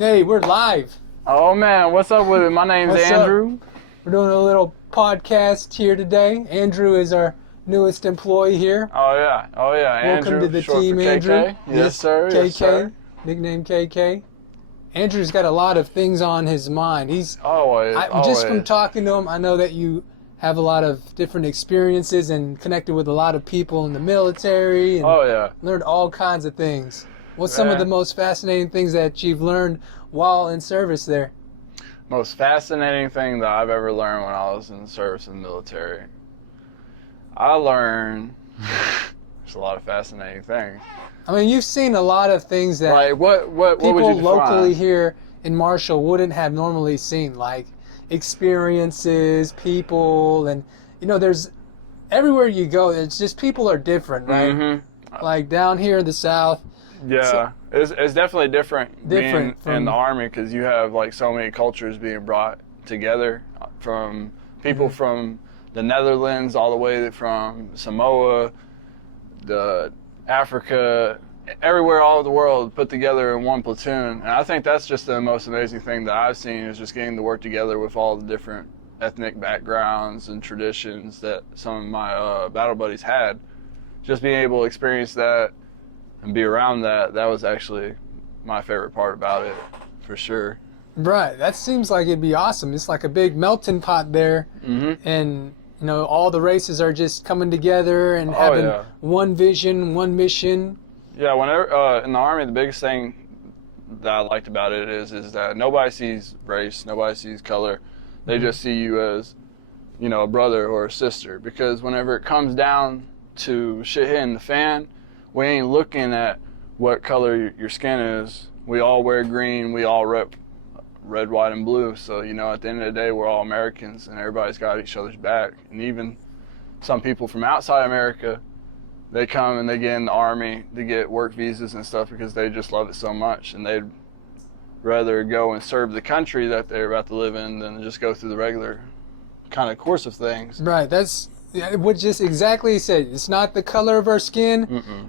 Hey, we're live. Oh man, what's up with it? My name's What's Andrew. up? We're doing a little podcast here today. Andrew is our newest employee here. Oh yeah, Welcome Andrew, to the short team, for KK. Andrew. Yes, sir. KK, Yes, sir. nickname KK. Andrew's got a lot of things on his mind. Always. Just from talking to him, I know that you have a lot of different experiences and connected with a lot of people in the military and learned all kinds of things. What's some of the most fascinating things that you've learned while in service there? Most fascinating thing that I've ever learned when I was in service in the military. I learned there's a lot of fascinating things. I mean, you've seen a lot of things that like what people would you define? locally here in Marshall wouldn't have normally seen, like experiences, people, and there's everywhere you go, it's just people are different, right? Mm-hmm. Like down here in the South. Yeah, it's definitely different being from, in the Army because you have like so many cultures being brought together from people from the Netherlands all the way from Samoa, the Africa, everywhere all over the world put together in one platoon. And I think that's just the most amazing thing that I've seen is just getting to work together with all the different ethnic backgrounds and traditions that some of my battle buddies had. Just being able to experience that and be around that was actually my favorite part about it, for sure. Right, that seems like it'd be awesome. It's like a big melting pot there, and all the races are just coming together and having one vision, one mission. Yeah, whenever in the Army, the biggest thing that I liked about it is that nobody sees race, nobody sees color. They just see you as, a brother or a sister. Because whenever it comes down to shit hitting the fan, we ain't looking at what color your skin is. We all wear green. We all rep red, white, and blue. So, at the end of the day, we're all Americans, and everybody's got each other's back. And even some people from outside America, they come and they get in the Army to get work visas and stuff because they just love it so much. And they'd rather go and serve the country that they're about to live in than just go through the regular kind of course of things. Right, that's what just exactly said. It's not the color of our skin.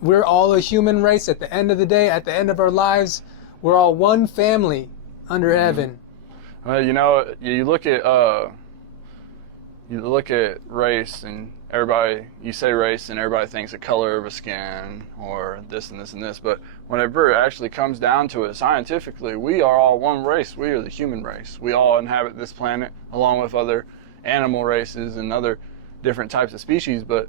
We're all a human race at the end of the day, at the end of our lives. We're all one family under heaven. Well, you look at race and you say race and everybody thinks the color of a skin or this and this and this, but whenever it actually comes down to it scientifically, we are all one race. We are the human race. We all inhabit this planet along with other animal races and other different types of species, but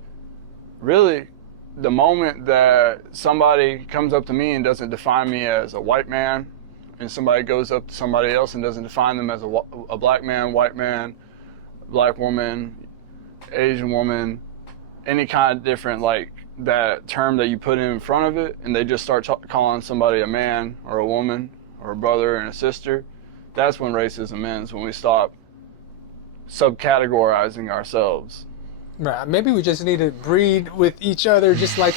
really the moment that somebody comes up to me and doesn't define me as a white man, and somebody goes up to somebody else and doesn't define them as a black man, white man, black woman, Asian woman, any kind of different, like that term that you put in front of it, and they just start calling somebody a man or a woman or a brother and a sister, that's when racism ends, when we stop subcategorizing ourselves. Right. Maybe we just need to breed with each other, just like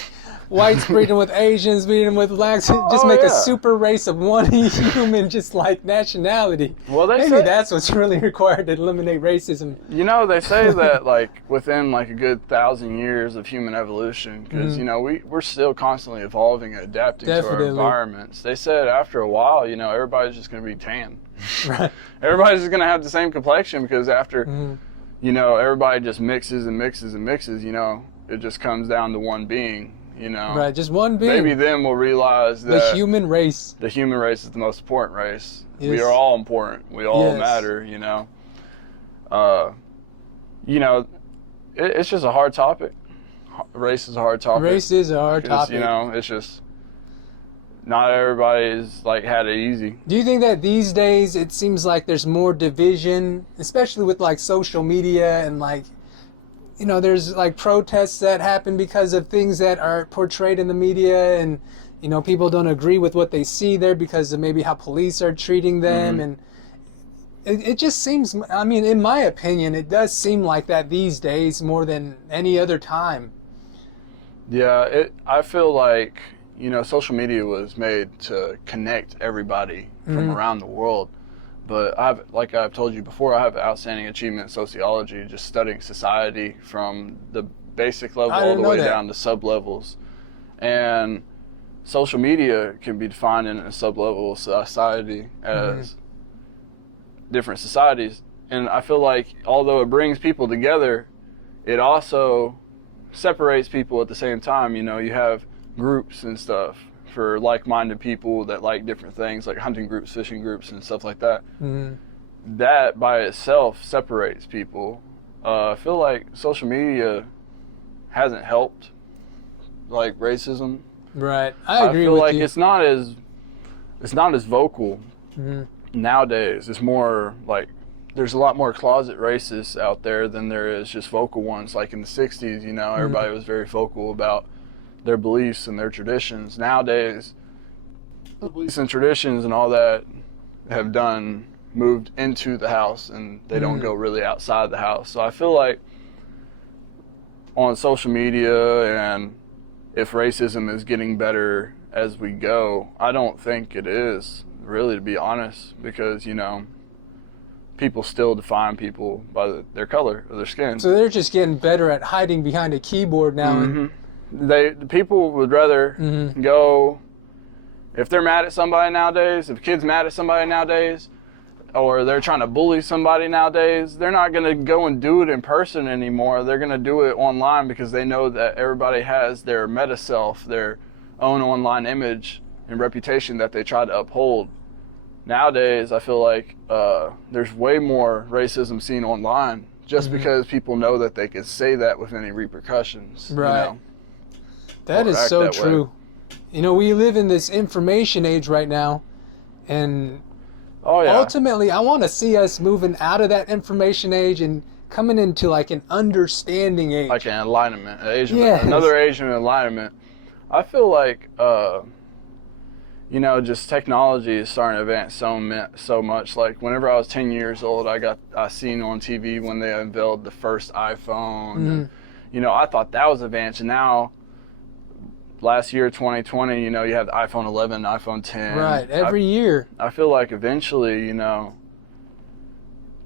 whites breeding with Asians, breeding with blacks. Just make a super race of one human, just like nationality. Well, maybe that's what's really required to eliminate racism. They say that like within like a good 1,000 years of human evolution, because we're still constantly evolving and adapting to our environments. They said after a while, everybody's just going to be tan. Right. Everybody's just going to have the same complexion because after. Everybody just mixes and mixes and mixes, it just comes down to one being, Right, just one being. Maybe then we'll realize that the human race is the most important race. Yes. We are all important. We all matter, It's just a hard topic. Race is a hard topic. Race is a hard topic. It's just not everybody's like had it easy. Do you think that these days it seems like there's more division, especially with like social media and like, there's like protests that happen because of things that are portrayed in the media and, people don't agree with what they see there because of maybe how police are treating them. And it just seems, I mean, in my opinion, it does seem like that these days more than any other time. Yeah, I feel like, social media was made to connect everybody from around the world. But like I've told you before, I have an outstanding achievement in sociology, just studying society from the basic level all the way down to sub-levels. And social media can be defined in a sub-level of society as different societies. And I feel like although it brings people together, it also separates people at the same time. You know, you have groups and stuff for like-minded people that like different things, like hunting groups, fishing groups, and stuff like that. That by itself separates people. I feel like social media hasn't helped, like, racism. Right, I agree feel with like you. it's not as vocal nowadays. It's more like there's a lot more closet racists out there than there is just vocal ones. Like in the 60s, you know, everybody was very vocal about their beliefs and their traditions. Nowadays, the beliefs and traditions and all that have moved into the house, and they don't go really outside the house. So I feel like on social media, and if racism is getting better as we go, I don't think it is, really, to be honest, because, you know, people still define people by their color or their skin. So they're just getting better at hiding behind a keyboard now. The people would rather go, if they're mad at somebody nowadays, if a kid's mad at somebody nowadays, or they're trying to bully somebody nowadays, they're not going to go and do it in person anymore. They're going to do it online because they know that everybody has their meta self, their own online image and reputation that they try to uphold. Nowadays, I feel like there's way more racism seen online just because people know that they can say that with any repercussions. Right. You know? That is so that true. way. You know, we live in this information age right now, and yeah. ultimately, I want to see us moving out of that information age and coming into like an understanding age. Like an enlightenment, Yes. Another age of enlightenment. I feel like, you know, just technology is starting to advance so much. Like whenever I was 10 years old, I seen on TV when they unveiled the first iPhone. And, you know, I thought that was advanced. And now, last year, 2020, you know, you have the iPhone 11, iPhone 10. Right, every year. I feel like eventually, you know,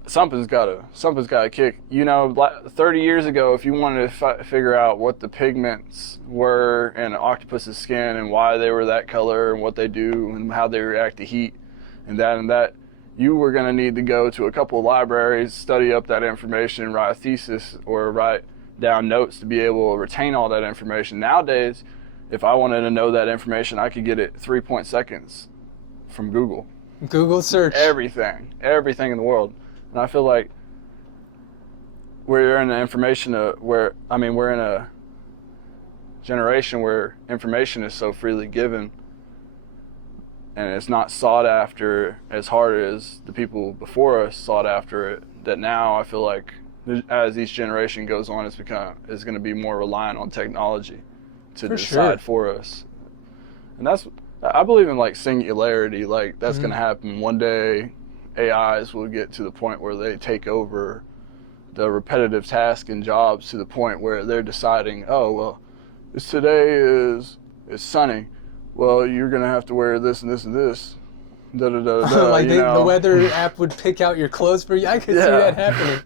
something's got to kick. You know, 30 years ago, if you wanted to figure out what the pigments were in an octopus's skin and why they were that color and what they do and how they react to heat and that, you were going to need to go to a couple of libraries, study up that information, write a thesis, or write down notes to be able to retain all that information. Nowadays, if I wanted to know that information, I could get it 3 seconds from Google. Google search. Everything in the world. And I feel like we're in we're in a generation where information is so freely given and it's not sought after as hard as the people before us sought after it, that now I feel like as each generation goes on, is going to be more reliant on technology to decide for us. And I believe in like singularity, like that's going to happen one day. AIs will get to the point where they take over the repetitive tasks and jobs to the point where they're deciding, oh, well, today is sunny. Well, you're going to have to wear this and this and this. Like the weather app would pick out your clothes for you. I could see that happening.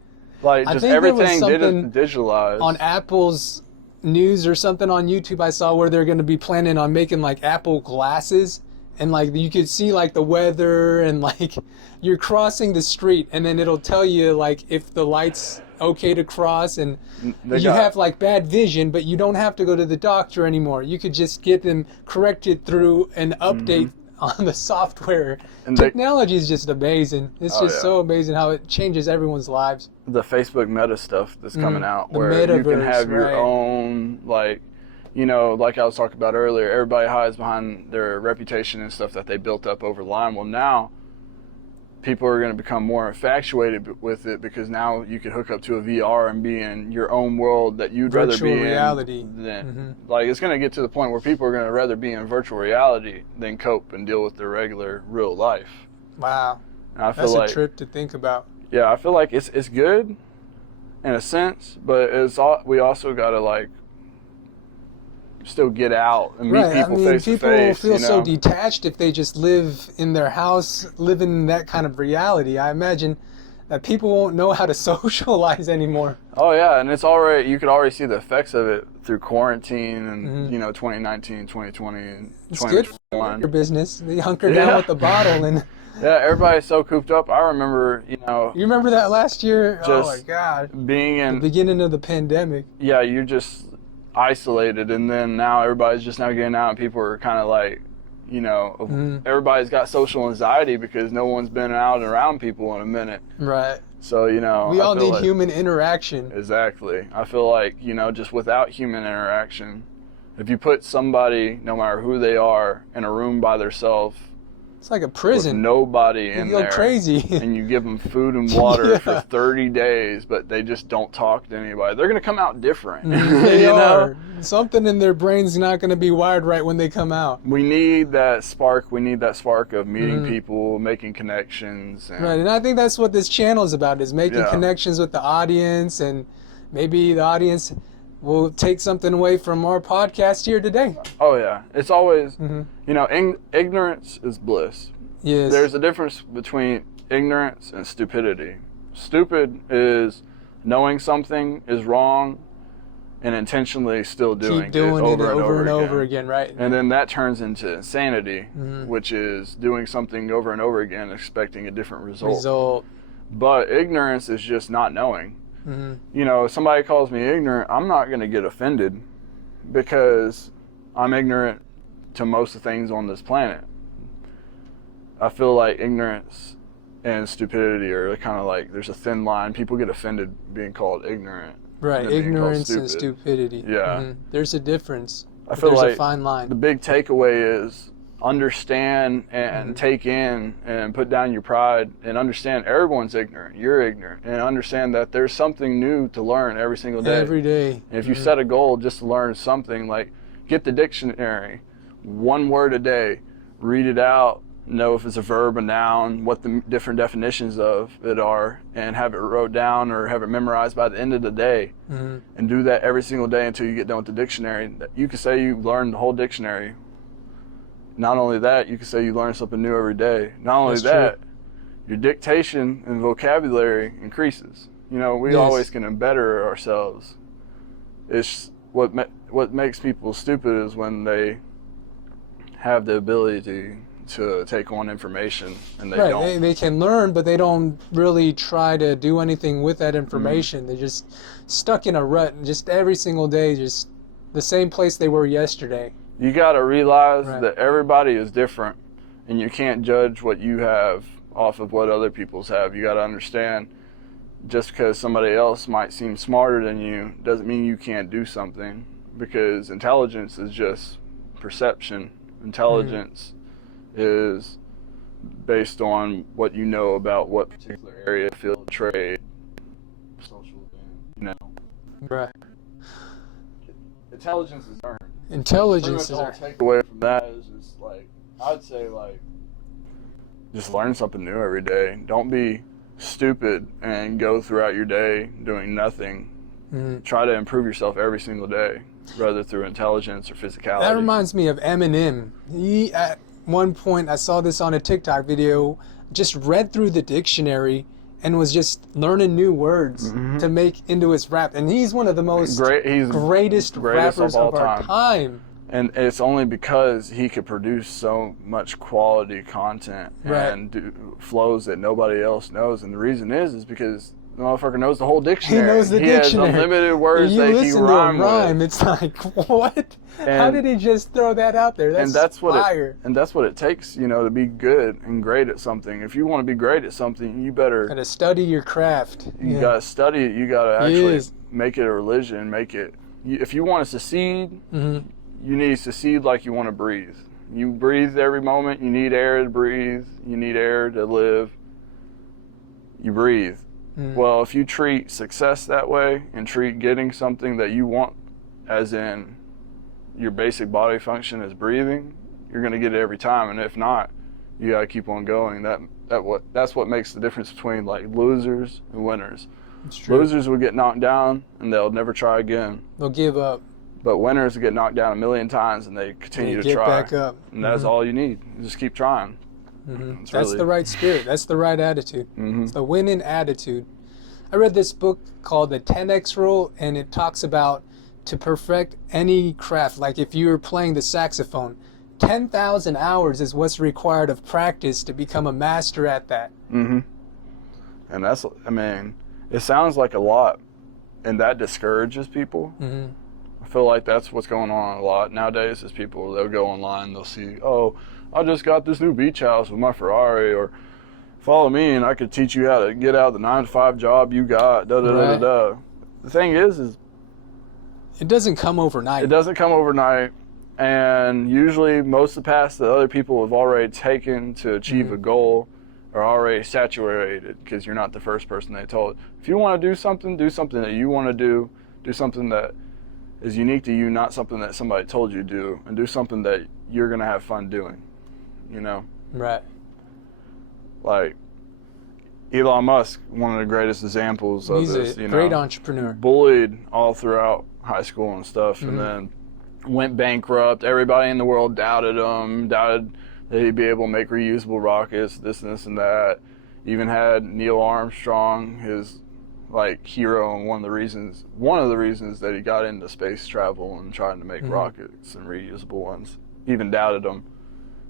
Like just everything digitalized. On Apple's news or something on YouTube I saw where they're going to be planning on making like Apple glasses, and like you could see like the weather, and like you're crossing the street and then it'll tell you like if the light's okay to cross, and you have like bad vision, but you don't have to go to the doctor anymore. You could just get them corrected through an update on the software. And technology is just amazing. It's just so amazing how it changes everyone's lives. The Facebook Meta stuff that's coming out, the where metaverse, you can have your own, like, you know, like I was talking about earlier, everybody hides behind their reputation and stuff that they built up over line. Well, now people are going to become more infatuated with it, because now you can hook up to a VR and be in your own world that you'd rather be reality. In than, like, it's going to get to the point where people are going to rather be in virtual reality than cope and deal with their regular real life. Wow. And I feel that's a trip to think about. Yeah, I feel like it's good in a sense, but we also got to like still get out and meet people face to face. People feel so detached if they just live in their house, live in that kind of reality. I imagine that people won't know how to socialize anymore. Oh yeah, and it's already, you could already see the effects of it through quarantine and 2019, 2020, and It's good 2021. for your business. They hunker down with the bottle and. Yeah, everybody's so cooped up. I remember, You remember that last year? Oh my God! being in the beginning of the pandemic. Yeah, you're just isolated, and then now everybody's just now getting out, and people are kind of like, everybody's got social anxiety because no one's been out and around people in a minute. Right. So, we all need human interaction. Exactly. I feel like, just without human interaction, if you put somebody, no matter who they are, in a room by themselves, it's like a prison. with nobody in there. You go crazy. And you give them food and water for 30 days, but they just don't talk to anybody. They're going to come out different. They are. Something in their brain's not going to be wired right when they come out. We need that spark. We need that spark of meeting people, making connections. Right, and I think that's what this channel is about, is making connections with the audience, and maybe the audience will take something away from our podcast here today. Oh, yeah. It's always, ignorance is bliss. Yes. There's a difference between ignorance and stupidity. Stupid is knowing something is wrong and intentionally still doing it over and over again, right? And then that turns into insanity, which is doing something over and over again, expecting a different result. But ignorance is just not knowing. If somebody calls me ignorant, I'm not going to get offended because I'm ignorant to most of the things on this planet. I feel like ignorance and stupidity are kind of like, there's a thin line. People get offended being called ignorant. Right, ignorance and stupidity. Yeah. There's a difference. I feel there's like a fine line. The big takeaway is understand and take in and put down your pride and understand everyone's ignorant. You're ignorant. And understand that there's something new to learn every single day. Every day. And if you set a goal just to learn something, like get the dictionary, one word a day, read it out, know if it's a verb, a noun, what the different definitions of it are, and have it wrote down or have it memorized by the end of the day. And do that every single day until you get done with the dictionary. You could say you learned the whole dictionary. Not only that, you could say you learn something new every day. Not only that, your dictation and vocabulary increases. We always can better ourselves. It's what makes people stupid is when they have the ability to take on information and they don't. They can learn, but they don't really try to do anything with that information. They're just stuck in a rut, and just every single day, just the same place they were yesterday. You got to realize that everybody is different, and you can't judge what you have off of what other people's have. You got to understand, just because somebody else might seem smarter than you doesn't mean you can't do something, because intelligence is just perception. Intelligence is based on what you know about what particular area, field, trade, social thing, Right. Intelligence is earned. Intelligence is earned. Take away from that is just I'd say just learn something new every day. Don't be stupid and go throughout your day doing nothing. Try to improve yourself every single day, whether through intelligence or physicality. That reminds me of Eminem. He, at one point, I saw this on a TikTok video, just read through the dictionary and was just learning new words to make into his rap. And he's one of the most greatest rappers of our time. And it's only because he could produce so much quality content and do flows that nobody else knows. And the reason is because the motherfucker knows the whole dictionary. He knows the dictionary. Has unlimited words that he rhyme with. It's like, what? How did he just throw that out there? That's fire. And that's what it takes, to be good and great at something. If you want to be great at something, you better... Gotta study your craft. You gotta study it. You gotta actually make it a religion. If you want to succeed, you need to succeed like you want to breathe. You breathe every moment. You need air to breathe. You need air to live. You breathe. Well, if you treat success that way and treat getting something that you want, as in your basic body function as breathing, you're going to get it every time. And if not, you got to keep on going. That's what makes the difference between losers and winners. Losers will get knocked down and they'll never try again. They'll give up. But winners get knocked down a million times and they continue to try. Get back up. And that's all you need. You just keep trying. That's the right spirit. That's the right attitude. It's the winning attitude. I read this book called The 10X Rule, and it talks about to perfect any craft. Like if you were playing the saxophone, 10,000 hours is what's required of practice to become a master at that. Mm-hmm. And that's, I mean, it sounds like a lot, and that discourages people. Mm-hmm. I feel like that's what's going on a lot nowadays is people, they'll go online, they'll see, oh, I just got this new beach house with my Ferrari, or follow me and I could teach you how to get out of the 9-to-5 job you got, da-da-da-da-da. The thing is it doesn't come overnight. It doesn't come overnight, and usually most of the paths that other people have already taken to achieve a goal are already saturated because you're not the first person they told. If you want to do something that you want to do something that is unique to you, not something that somebody told you to do, and do something that you're going to have fun doing, you know? Right. Like Elon Musk, one of the greatest examples of He's this. a great entrepreneur. Bullied all throughout high school and stuff, and then went bankrupt. Everybody in the world doubted him, doubted that he'd be able to make reusable rockets, this and this and that. Even had Neil Armstrong, his like hero, and one of the reasons that he got into space travel and trying to make rockets and reusable ones. Even doubted him.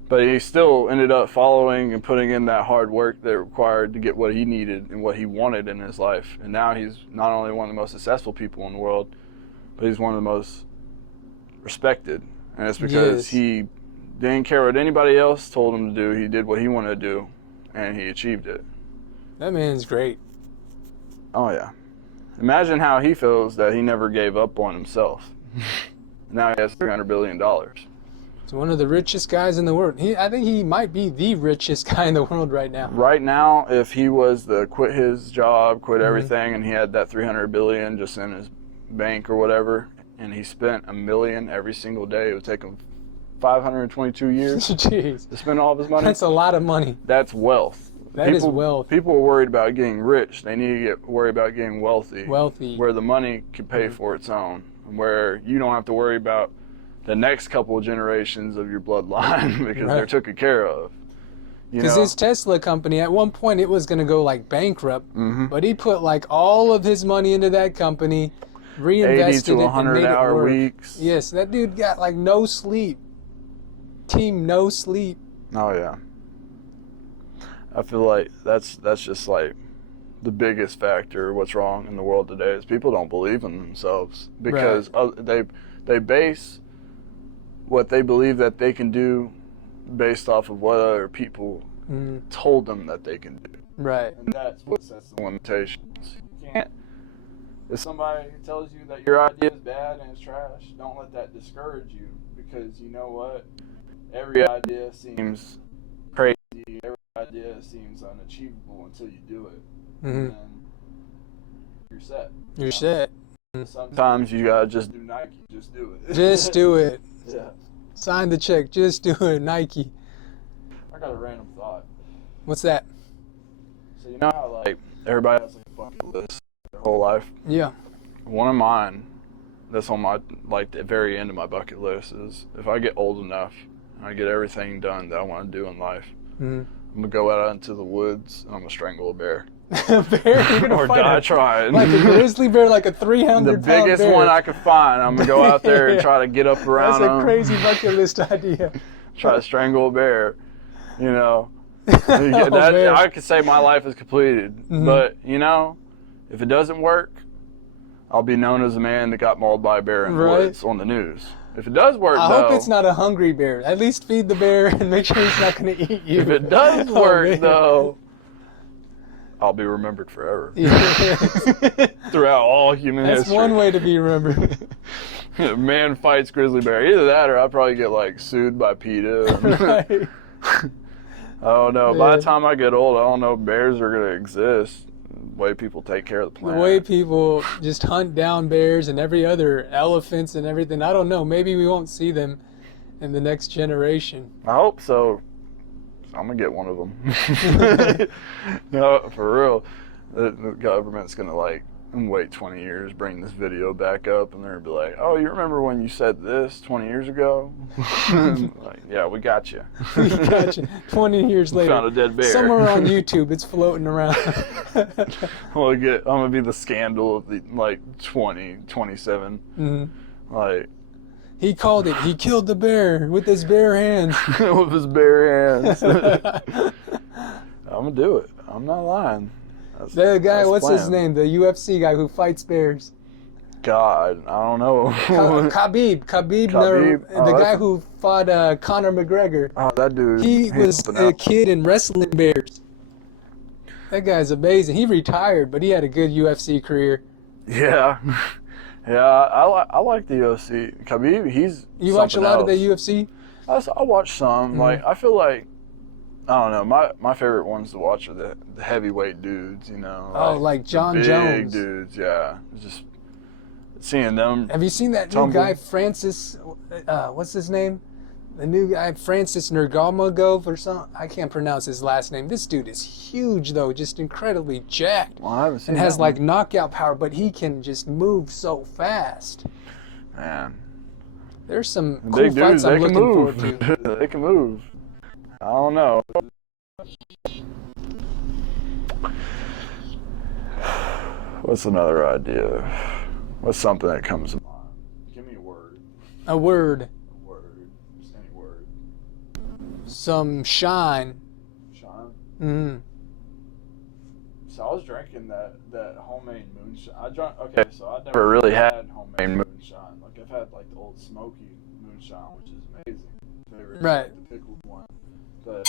But he still ended up following and putting in that hard work that required to get what he needed and what he wanted in his life. And now he's not only one of the most successful people in the world, but he's one of the most respected. And it's because he didn't care what anybody else told him to do. He did what he wanted to do, and he achieved it. That man's great. Oh, yeah. Imagine how he feels that he never gave up on himself. Now he has $300 billion. He's one of the richest guys in the world. I think he might be the richest guy in the world right now. Right now, if he was to quit his job, quit everything, and he had that $300 billion just in his bank or whatever, and he spent $1 million every single day, it would take him 522 years Jeez. to spend all of his money. That's a lot of money. That's wealth. That is wealth. People are worried about getting rich. They need to get worried about getting wealthy. Wealthy. Where the money can pay for its own. And where you don't have to worry about the next couple of generations of your bloodline because they're taken care of. Because his Tesla company, at one point it was going to go like bankrupt, but he put like all of his money into that company, reinvested 80 to 100 hour weeks. Yes, that dude got like no sleep. Team no sleep. Oh yeah. I feel like that's just like the biggest factor. What's wrong in the world today is people don't believe in themselves because they base what they believe that they can do based off of what other people told them that they can do. Right. And that's what sets the limitations. You can't. If somebody tells you that your idea is bad and it's trash, don't let that discourage you because you know what? Every idea seems crazy. Every idea seems unachievable until you do it. And then you're set. You're set. Sometimes you gotta just do Nike. Just do it. Just do it. Yeah. Sign the check. Just do it. Nike. I got a random thought. What's that? So you know how like everybody has like a bucket list their whole life? Yeah. One of mine that's on my like the very end of my bucket list is if I get old enough and I get everything done that I want to do in life, I'm gonna go out into the woods and I'm gonna strangle a bear. A bear? You're gonna or fight die trying. like a grizzly bear, like a 300-pound bear. The biggest one I could find. I'm gonna go out there and try to get up around That's him. a crazy bucket list idea. Try to strangle a bear. You know, I could say my life is completed. But you know, if it doesn't work, I'll be known as a man that got mauled by a bear in the woods on the news. If it does work, I hope it's not a hungry bear. At least feed the bear and make sure he's not going to eat you. If it does work, though, I'll be remembered forever. Throughout all human history. That's one way to be remembered. Man fights grizzly bear. Either that or I'll probably get like sued by PETA. Oh no, by the time I get old, I don't know if bears are going to exist. The way people take care of the planet. The way people just hunt down bears and every other elephants and everything. I don't know. Maybe we won't see them in the next generation. I hope so. I'm going to get one of them. No, for real. The government's going to like wait 20 years, bring this video back up, and they're going to be like, oh, you remember when you said this 20 years ago? Like, yeah, we got you. We got you. 20 years later. Found a dead bear. Somewhere on YouTube, it's floating around. I'm going to be the scandal of the, like, 27. Like, He called it. He killed the bear with his bare hands. with his bare hands. I'm gonna do it. I'm not lying. The guy, that's what's his planned. name? The UFC guy who fights bears. God, I don't know. Khabib, the guy who fought Conor McGregor. Oh, that dude. He was opened a up. kid in wrestling bears. That guy's amazing. He retired, but he had a good UFC career. Yeah. Yeah, I like the UFC. Khabib, he's You watch a lot of the else. UFC? I watch some. Like, I feel like, I don't know, my favorite ones to watch are the heavyweight dudes, you know. Like John big Jones. Dudes, yeah. Just seeing them. Have you seen that new guy, Francis, what's his name? The new guy, Francis Nergama or something. I can't pronounce his last name. This dude is huge, though, just incredibly jacked. Well, I haven't seen and has that like one. knockout power, but he can just move so fast. Man. There's some cool Big fights dudes, I'm they can looking move. forward to. They can move. I don't know. What's another idea? What's something that comes to mind? Give me a word. A word. A word. Just any word. Some shine. Sean? Mm. So I was drinking that homemade moonshine. Okay, so I've never really had homemade moonshine. Like, I've had like the old smoky moonshine, which is amazing. Favorite, Right. like, the pickled one. But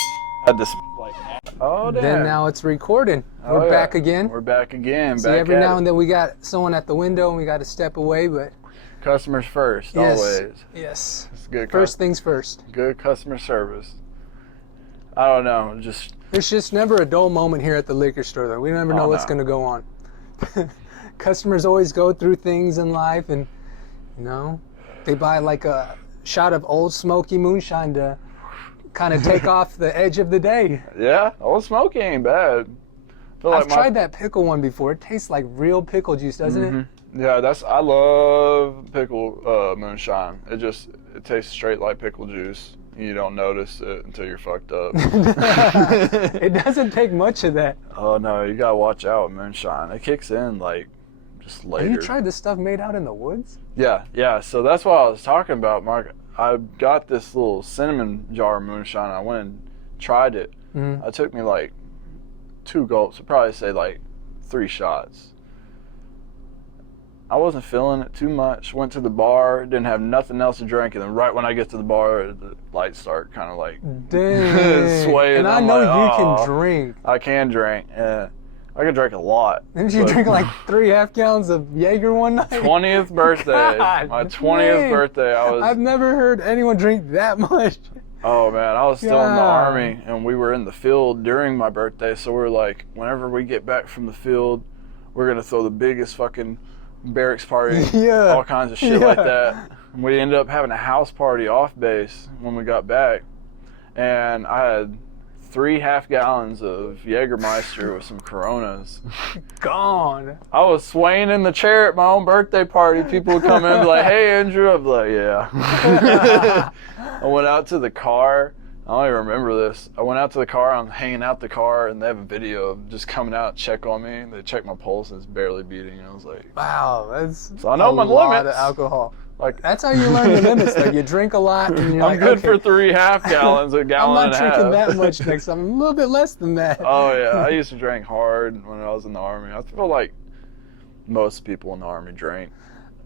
I had this like, oh damn. Then now it's recording. Oh, We're yeah. back again. We're back again. See, back every at now it. and then we got someone at the window and we got to step away, but Customers first, yes, always. yes. It's good. First things first. Good customer service. I don't know, just There's just never a dull moment here at the liquor store, though. We never know what's going to go on. Customers always go through things in life, and you know, they buy like a shot of Old Smoky moonshine to kind of take off the edge of the day. yeah. Old Smoky ain't bad. I feel I've like my- tried that pickle one before. It tastes like real pickle juice, doesn't it? Yeah, I love pickle moonshine. It tastes straight like pickle juice. You don't notice it until you're fucked up. It doesn't take much of that. Oh no, you gotta watch out with moonshine. It kicks in like just later. Have you tried the stuff made out in the woods? Yeah. So that's what I was talking about, Mark. I got this little cinnamon jar of moonshine. I went and tried it. It took me like 2 gulps. I'd probably say like 3 shots. I wasn't feeling it too much. Went to the bar, didn't have nothing else to drink, and then right when I get to the bar, the lights start kind of like Dang. swaying. And I I'm know like, you can "Oh, drink. I can drink. I can drink a lot. Didn't you but drink like 3.5 gallons of Jaeger one night? 20th birthday. God, My 20th man. birthday. I've never heard anyone drink that much. Oh man, I was still in the God. Army, and we were in the field during my birthday. So we're like, whenever we get back from the field, we're gonna throw the biggest fucking barracks party, Yeah. all kinds of shit like Yeah. that. And we ended up having a house party off base when we got back, and I had 3 half-gallons of Jägermeister with some Coronas. Gone. I was swaying in the chair at my own birthday party. People would come in and be like, "Hey, Andrew." I'd be like, "Yeah." I went out to the car. I don't even remember this. I went out to the car. I'm hanging out the car, and they have a video of just coming out, check on me. They check my pulse, and it's barely beating. And I was like, Wow, that's So I know a my lot limits. of alcohol. like That's how you learn your limits. Like you drink a lot, and you're I'm like, good okay, for 3 half-gallons, a I'm gallon not and a drinking half. that much next time. I'm a little bit less than that. Oh yeah, I used to drink hard when I was in the Army. I feel like most people in the Army drink.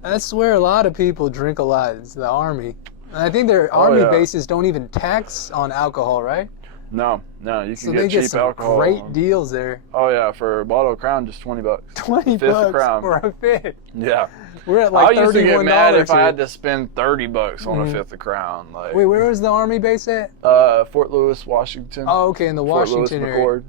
That's where a lot of people drink a lot. It's the Army. And I think their Army yeah. bases don't even tax on alcohol, right? No, you can So get they get cheap some alcohol. great deals there. Oh yeah, for a bottle of Crown, just $20. 20 Fifth of bucks Crown. for a fifth. Yeah. We're at like I used to get $31 mad if I here. had to spend $30 on a fifth of Crown. Like, Wait, where was the Army base at? Fort Lewis, Washington. Oh, okay, in the Fort Washington Lewis, area. McCord.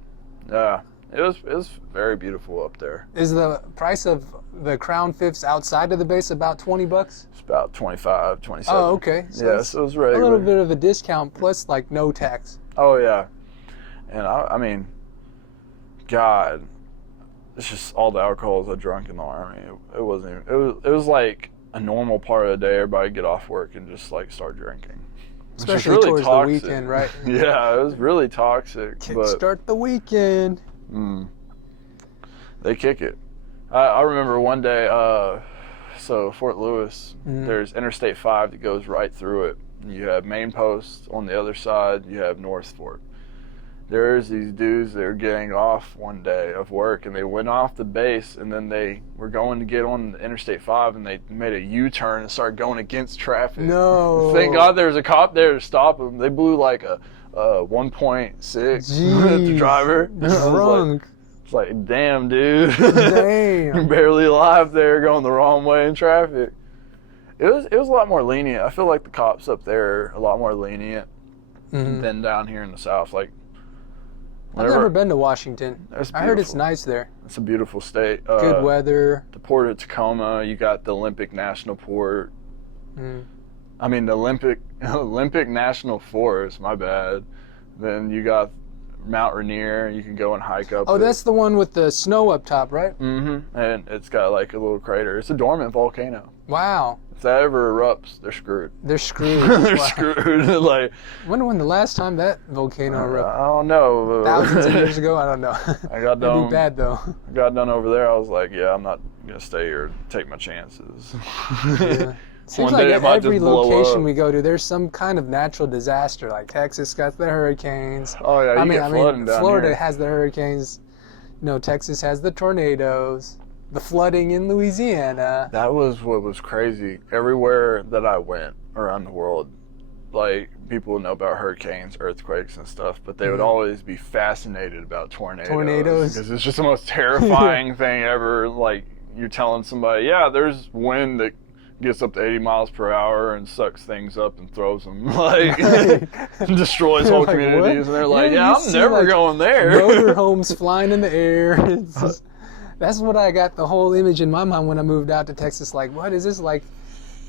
Yeah, it was very beautiful up there. Is the price of the Crown Fifths outside of the base about $20? It's about 25, 27. Oh, okay. So yeah, it's so it was a regular. little bit of a discount plus like no tax. Oh yeah, and I mean, God, it's just all the alcohols I drank in the Army. It wasn't even, it was like a normal part of the day. Everybody get off work and just like start drinking. Which is Especially really towards toxic. the weekend, right? Yeah, it was really toxic. But Kickstart the weekend. they kick it. I remember one day so Fort Lewis, there's Interstate 5 that goes right through it. You have Main Post on the other side. You have North Fort. There's these dudes that are getting off one day of work, and they went off the base, and then they were going to get on the Interstate 5, and they made a U-turn and started going against traffic. No. Thank God there was a cop there to stop them. They blew like a 1.6 at the driver. Drunk. It's like, damn, dude. Damn. You're barely alive there, going the wrong way in traffic. It was a lot more lenient. I feel like the cops up there are a lot more lenient than down here in the South. Like, I've never been to Washington. I heard it's nice there. It's a beautiful state. Good weather. The port of Tacoma. You got the Olympic National Port. I mean, the Olympic National Forest. My bad. Then you got Mount Rainier. You can go and hike up. Oh, that's the one with the snow up top, right? Mm-hmm. And it's got like a little crater. It's a dormant volcano. Wow. If that ever erupts, they're screwed. They're screwed. They're screwed. Like, I wonder when the last time that volcano erupted. I don't know. Thousands of years ago? I don't know. I got done. It'd be bad, though. I got done over there. I was like, yeah, I'm not going to stay here and take my chances. Yeah. Seems like at every location we go to, there's some kind of natural disaster. Like Texas got the hurricanes. Oh, yeah. I mean, Florida has the hurricanes. You know, Texas has the tornadoes. The flooding in Louisiana. That was what was crazy. Everywhere that I went around the world, like, people would know about hurricanes, earthquakes, and stuff, but they would always be fascinated about tornadoes. Because it's just the most terrifying thing ever. Like, you're telling somebody, yeah, there's wind that gets up to 80 miles per hour and sucks things up and throws them, like, destroys whole communities. And they're like, yeah, I'm never going there. Motorhomes flying in the air. It's just, that's what I got the whole image in my mind when I moved out to Texas. Like, what is this, like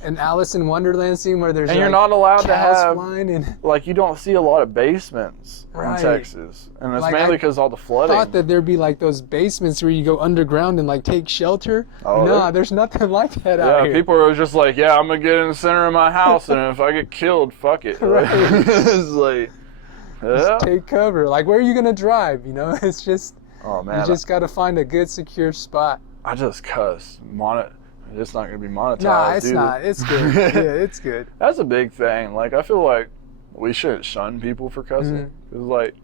an Alice in Wonderland scene where there's and you're not allowed to have and, like, you don't see a lot of basements in Texas, and it's like, mainly because all the flooding. I thought that there'd be like those basements where you go underground and like take shelter. No, there's nothing like that out here. Yeah, people are just like, yeah, I'm gonna get in the center of my house, and if I get killed, fuck it. It's like, just take cover. Like, where are you gonna drive? You know, it's just. Oh man, you just got to find a good, secure spot. I just cuss. It's not going to be monetized. Nah, it's not. It's good. Yeah, it's good. That's a big thing. Like, I feel like we shouldn't shun people for cussing. Because, like,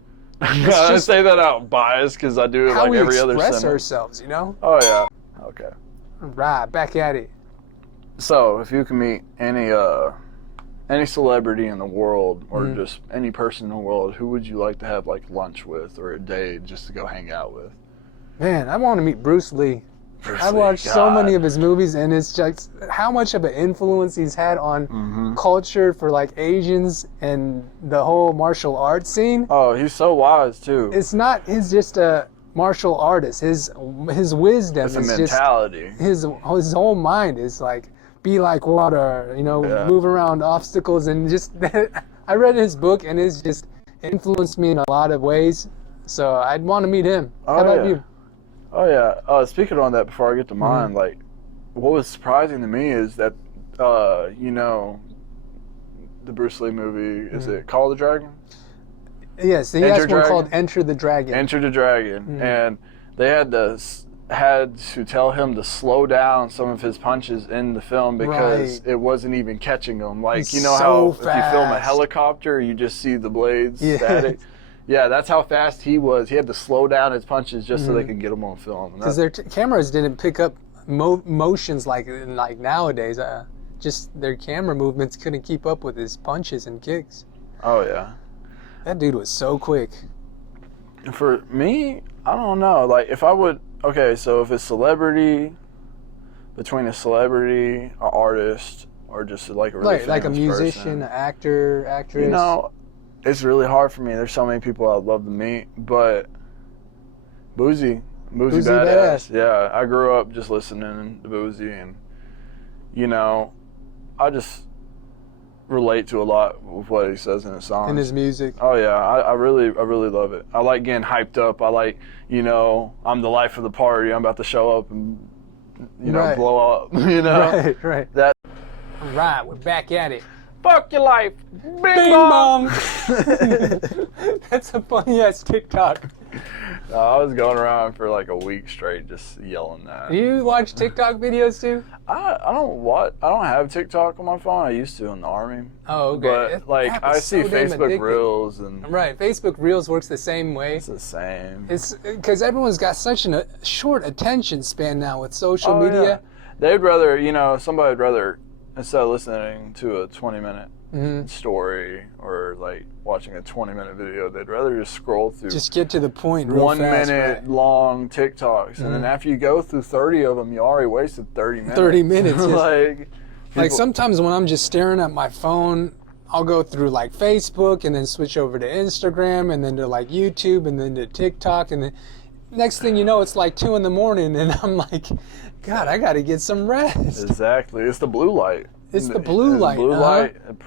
I say that out biased because I do it like every other sentence. How we express ourselves, you know? Oh, yeah. Okay. All right, back at it. So, if you can meet any celebrity in the world or just any person in the world, who would you like to have like lunch with or a day just to go hang out with? Man, I want to meet Bruce Lee. I've watched so many of his movies, and it's just how much of an influence he's had on culture for like Asians and the whole martial arts scene. Oh, he's so wise too. It's not he's just a martial artist. His wisdom is mentality. His whole mind is like, be like water, you know, move around obstacles, and just I read his book and it's just influenced me in a lot of ways. So I'd want to meet him. How about you? Oh yeah. Speaking on that, before I get to mine, like, what was surprising to me is that you know, the Bruce Lee movie, is it Call the Dragon? Yes, he has one called Enter the Dragon. Enter the Dragon, and they had to tell him to slow down some of his punches in the film because it wasn't even catching him. Like, he's, you know, how fast. If you film a helicopter, you just see the blades static. Yeah, that's how fast he was. He had to slow down his punches just so they could get him on film. Because their cameras didn't pick up motions like nowadays. Just their camera movements couldn't keep up with his punches and kicks. Oh, yeah. That dude was so quick. For me, I don't know. Like, if I would... Okay, so if it's celebrity, between a celebrity, an artist, or just like a really famous like a musician, person, an actor, actress. You know, it's really hard for me. There's so many people I'd love to meet, but Boozy Badass. Yeah, I grew up just listening to Boozy, and you know, I just relate to a lot of what he says in his songs. In his music. Oh yeah, I really love it. I like getting hyped up. I like, you know, I'm the life of the party. I'm about to show up and, you know, blow up. You know, right. That. All right, we're back at it. Fuck your life, bing bong. That's a funny ass TikTok. I was going around for like a week straight just yelling that. Do you watch TikTok videos too? I don't have TikTok on my phone. I used to in the army. Oh, okay. But like That I was see so damn Facebook addictive. Reels and Right, Facebook Reels works the same way. it's the same. It's because everyone's got such a short attention span now with social Oh, media. yeah. They'd rather, somebody'd rather, instead of listening to a 20-minute story or like watching a 20-minute video, they'd rather just scroll through Just get to the point real 1 fast, minute right? long TikToks. And then after you go through 30 of them, you already wasted 30 minutes. 30 minutes, yes. Like Sometimes when I'm just staring at my phone, I'll go through like Facebook and then switch over to Instagram and then to like YouTube and then to TikTok, and then next thing you know, it's like 2 a.m. and I'm like, God, I got to get some rest. Exactly. It's the blue light. It's the blue light. Blue light, it's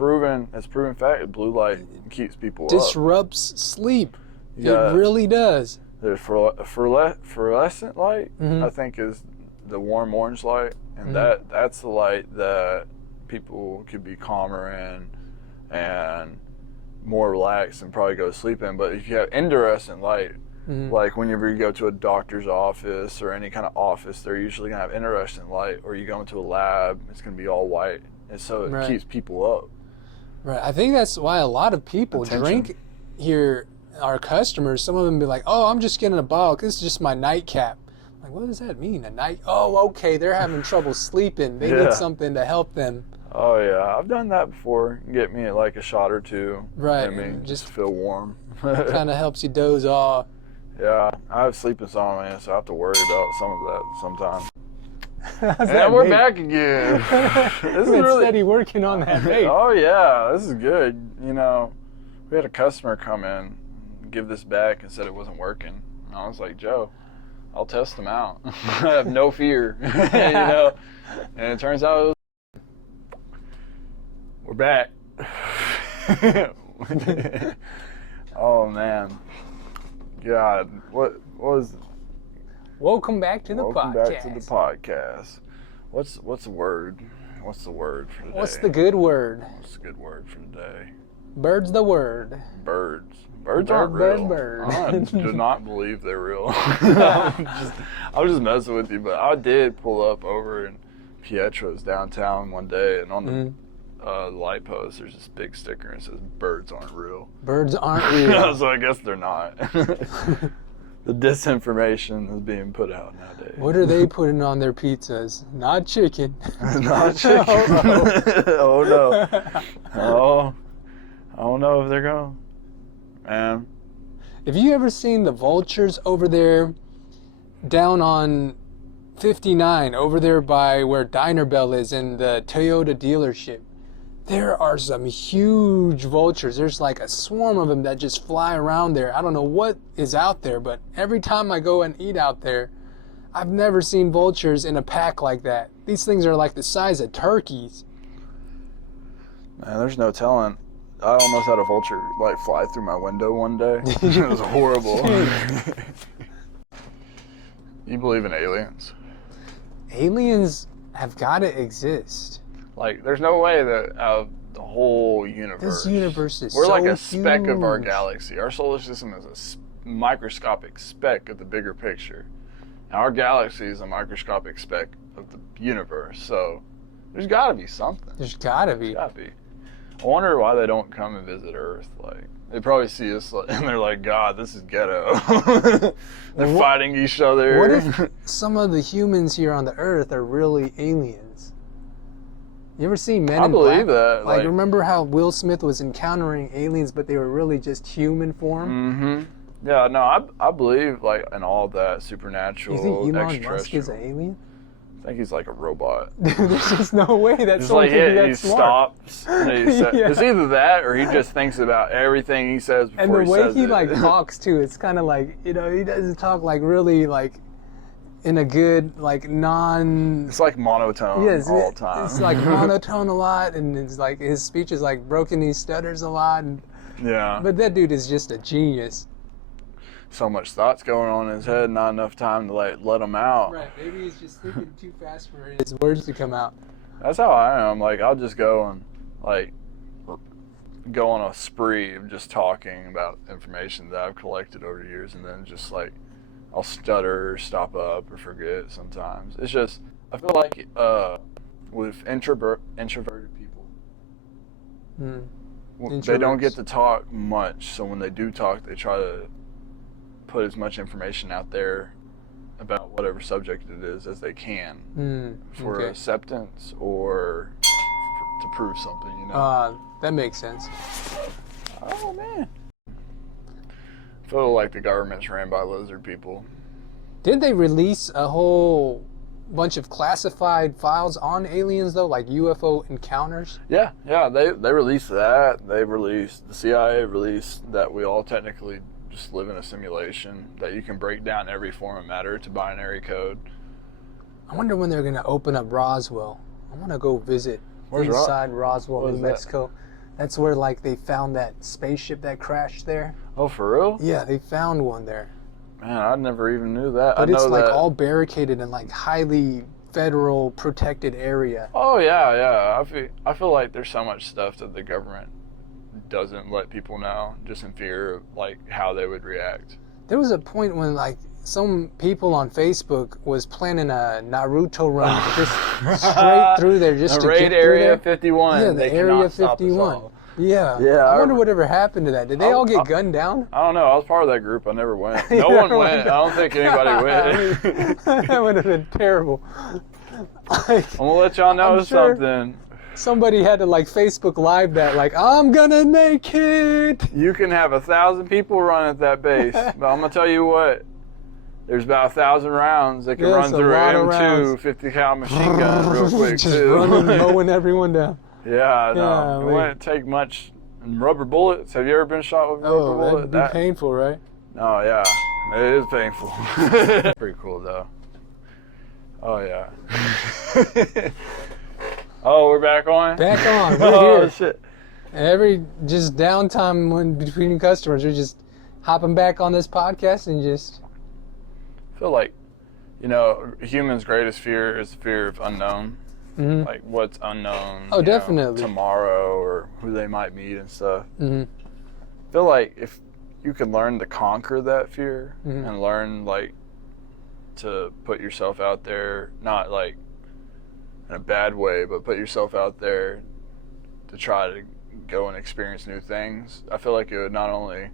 proven fact. Blue light keeps people up. Disrupts sleep. Yeah. It really does. The fluorescent light, I think, is the warm orange light, and that's the light that people could be calmer in and more relaxed and probably go to sleep in. But if you have incandescent light, like whenever you go to a doctor's office or any kind of office, they're usually going to have incandescent light, or you go into a lab, it's going to be all white. And so it keeps people up. Right. I think that's why a lot of people drink here, our customers. Some of them be like, oh, I'm just getting a bottle. This is just my nightcap. Like, what does that mean? A night? Oh, okay. They're having trouble sleeping. They need something to help them. Oh, yeah. I've done that before. Get me like a shot or two. Right. Just feel warm. Kind of helps you doze off. Yeah. I have sleep insomnia, so I have to worry about some of that sometimes. And we're back again. This is really steady working on that vape. Oh yeah, this is good. We had a customer come in, give this back, and said it wasn't working. And I was like, Joe, I'll test them out. I have no fear. And it turns out we're back. Oh man, God, what was? Welcome back to the podcast. Welcome back to the podcast. What's the word? What's the word for today? What's the good word? What's the good word for today? Bird's the word. Birds. Birds aren't real. Bird. I do not believe they're real. I'm just messing with you, but I did pull up over in Pietro's downtown one day, and on the light post, there's this big sticker and it says, "Birds aren't real." Birds aren't real. So I guess they're not. The disinformation is being put out nowadays. What are they putting on their pizzas? Not chicken. Not chicken. Oh no. Oh, I don't know if they're going. Man. Have you ever seen the Vultures over there down on 59, over there by where Diner Bell is in the Toyota dealership? There are some huge vultures. There's like a swarm of them that just fly around there. I don't know what is out there, but every time I go and eat out there, I've never seen vultures in a pack like that. These things are like the size of turkeys. Man, there's no telling. I almost had a vulture like fly through my window one day. It was horrible. You believe in aliens? Aliens have got to exist. Like, there's no way that out of the whole universe. This universe is we're so like a speck of our huge. galaxy. Our solar system is a microscopic speck of the bigger picture. And our galaxy is a microscopic speck of the universe. So there's got to be something. There's got to be. There's got to be. I wonder why they don't come and visit Earth. Like, they probably see us and they're like, God, this is ghetto. They're fighting each other. What if some of the humans here on the Earth are really aliens? You ever seen Men in Black? I believe that. Like, remember how Will Smith was encountering aliens, but they were really just human form? Mm-hmm. Yeah, no, I believe like in all that supernatural. You think Elon Musk extraterrestrial. is an alien? I think he's like a robot. There's just no way that Just someone like could be that he smart. stops. And it's either that or he just thinks about everything he says before And the he way says he it. like talks too, it's kind of like, he doesn't talk like really like in a good like non. It's like monotone all the time. It's like monotone a lot, and it's like his speech is like broken. He stutters a lot, and, Yeah. but that dude is just a genius. So much thoughts going on in his head, not enough time to like let them out. Right, maybe he's just thinking too fast for his words to come out. That's how I am. Like, I'll just go and like go on a spree of just talking about information that I've collected over the years, and then just like I'll stutter or stop up or forget sometimes. It's just, I feel like with introverted people, they don't get to talk much. So when they do talk, they try to put as much information out there about whatever subject it is as they can for acceptance or to prove something, you know. That makes sense. Oh man, I feel like the government's ran by lizard people. Did they release a whole bunch of classified files on aliens though, like UFO encounters? Yeah, they released that. The CIA released that we all technically just live in a simulation, that you can break down every form of matter to binary code. I wonder when they're going to open up Roswell. I want to go visit inside Roswell, New Mexico. That's where like they found that spaceship that crashed there. Oh, for real? Yeah, they found one there. Man, I never even knew that. But it's like all barricaded in like highly federal protected area. Oh yeah. I feel like there's so much stuff that the government doesn't let people know, just in fear of like how they would react. There was a point when like some people on Facebook was planning a Naruto run just straight through there just to raid get Area through there. 51. Yeah, the they Area stop 51. us all. Yeah. I wonder whatever happened to that. Did they all get gunned down? I don't know. I was part of that group. I never went. No one went. I don't think anybody went. That would have been terrible. I'm gonna let y'all know something. Somebody had to like Facebook Live that, like, I'm gonna make it. You can have 1,000 people run at that base, but I'm gonna tell you what. There's about 1,000 rounds that can run through an M2 50 cal machine gun real quick just too. running, mowing everyone down. Yeah, no, it wouldn't take much. And rubber bullets. Have you ever been shot with a rubber bullet? That'd be painful, right? Oh yeah, it is painful. Pretty cool though. Oh yeah. Oh, we're back on? Back on. We're here. Shit. Every just downtime when between customers, we're just hopping back on this podcast and just. I feel like, you know, humans' greatest fear is the fear of unknown. Mm-hmm. Like what's unknown. Oh, definitely. Tomorrow or who they might meet and stuff. Mm-hmm. I feel like if you could learn to conquer that fear and learn like to put yourself out there, not like in a bad way, but put yourself out there to try to go and experience new things, I feel like it would not only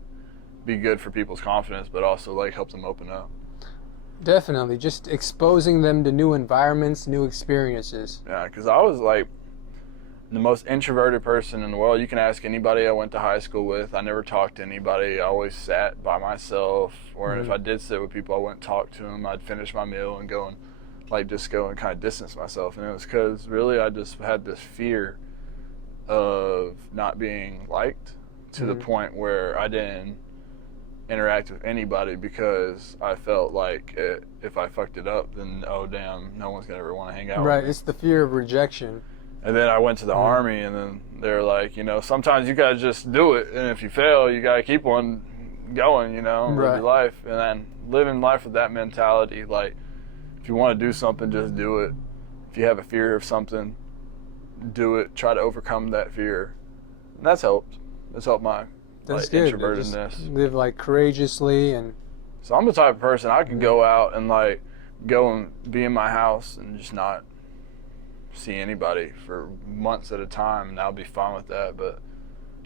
be good for people's confidence, but also like help them open up. Definitely, just exposing them to new environments, new experiences. Yeah, because I was like the most introverted person in the world. You can ask anybody I went to high school with. I never talked to anybody. I always sat by myself, or if I did sit with people, I wouldn't talk to them. I'd finish my meal and go and kind of distance myself. And it was because really I just had this fear of not being liked to the point where I didn't interact with anybody because I felt like if I fucked it up, then oh damn, no one's gonna ever want to hang out with me. It's the fear of rejection. And then I went to the Army, and then they're like, you know, sometimes you gotta just do it, and if you fail, you gotta keep on going, you know, live your life. And then living life with that mentality, like, if you want to do something, just do it. If you have a fear of something, do it. Try to overcome that fear. And that's helped. That's helped my introvertedness. Just live like courageously and. So I'm the type of person I can go out and like go and be in my house and just not see anybody for months at a time, and I'll be fine with that. But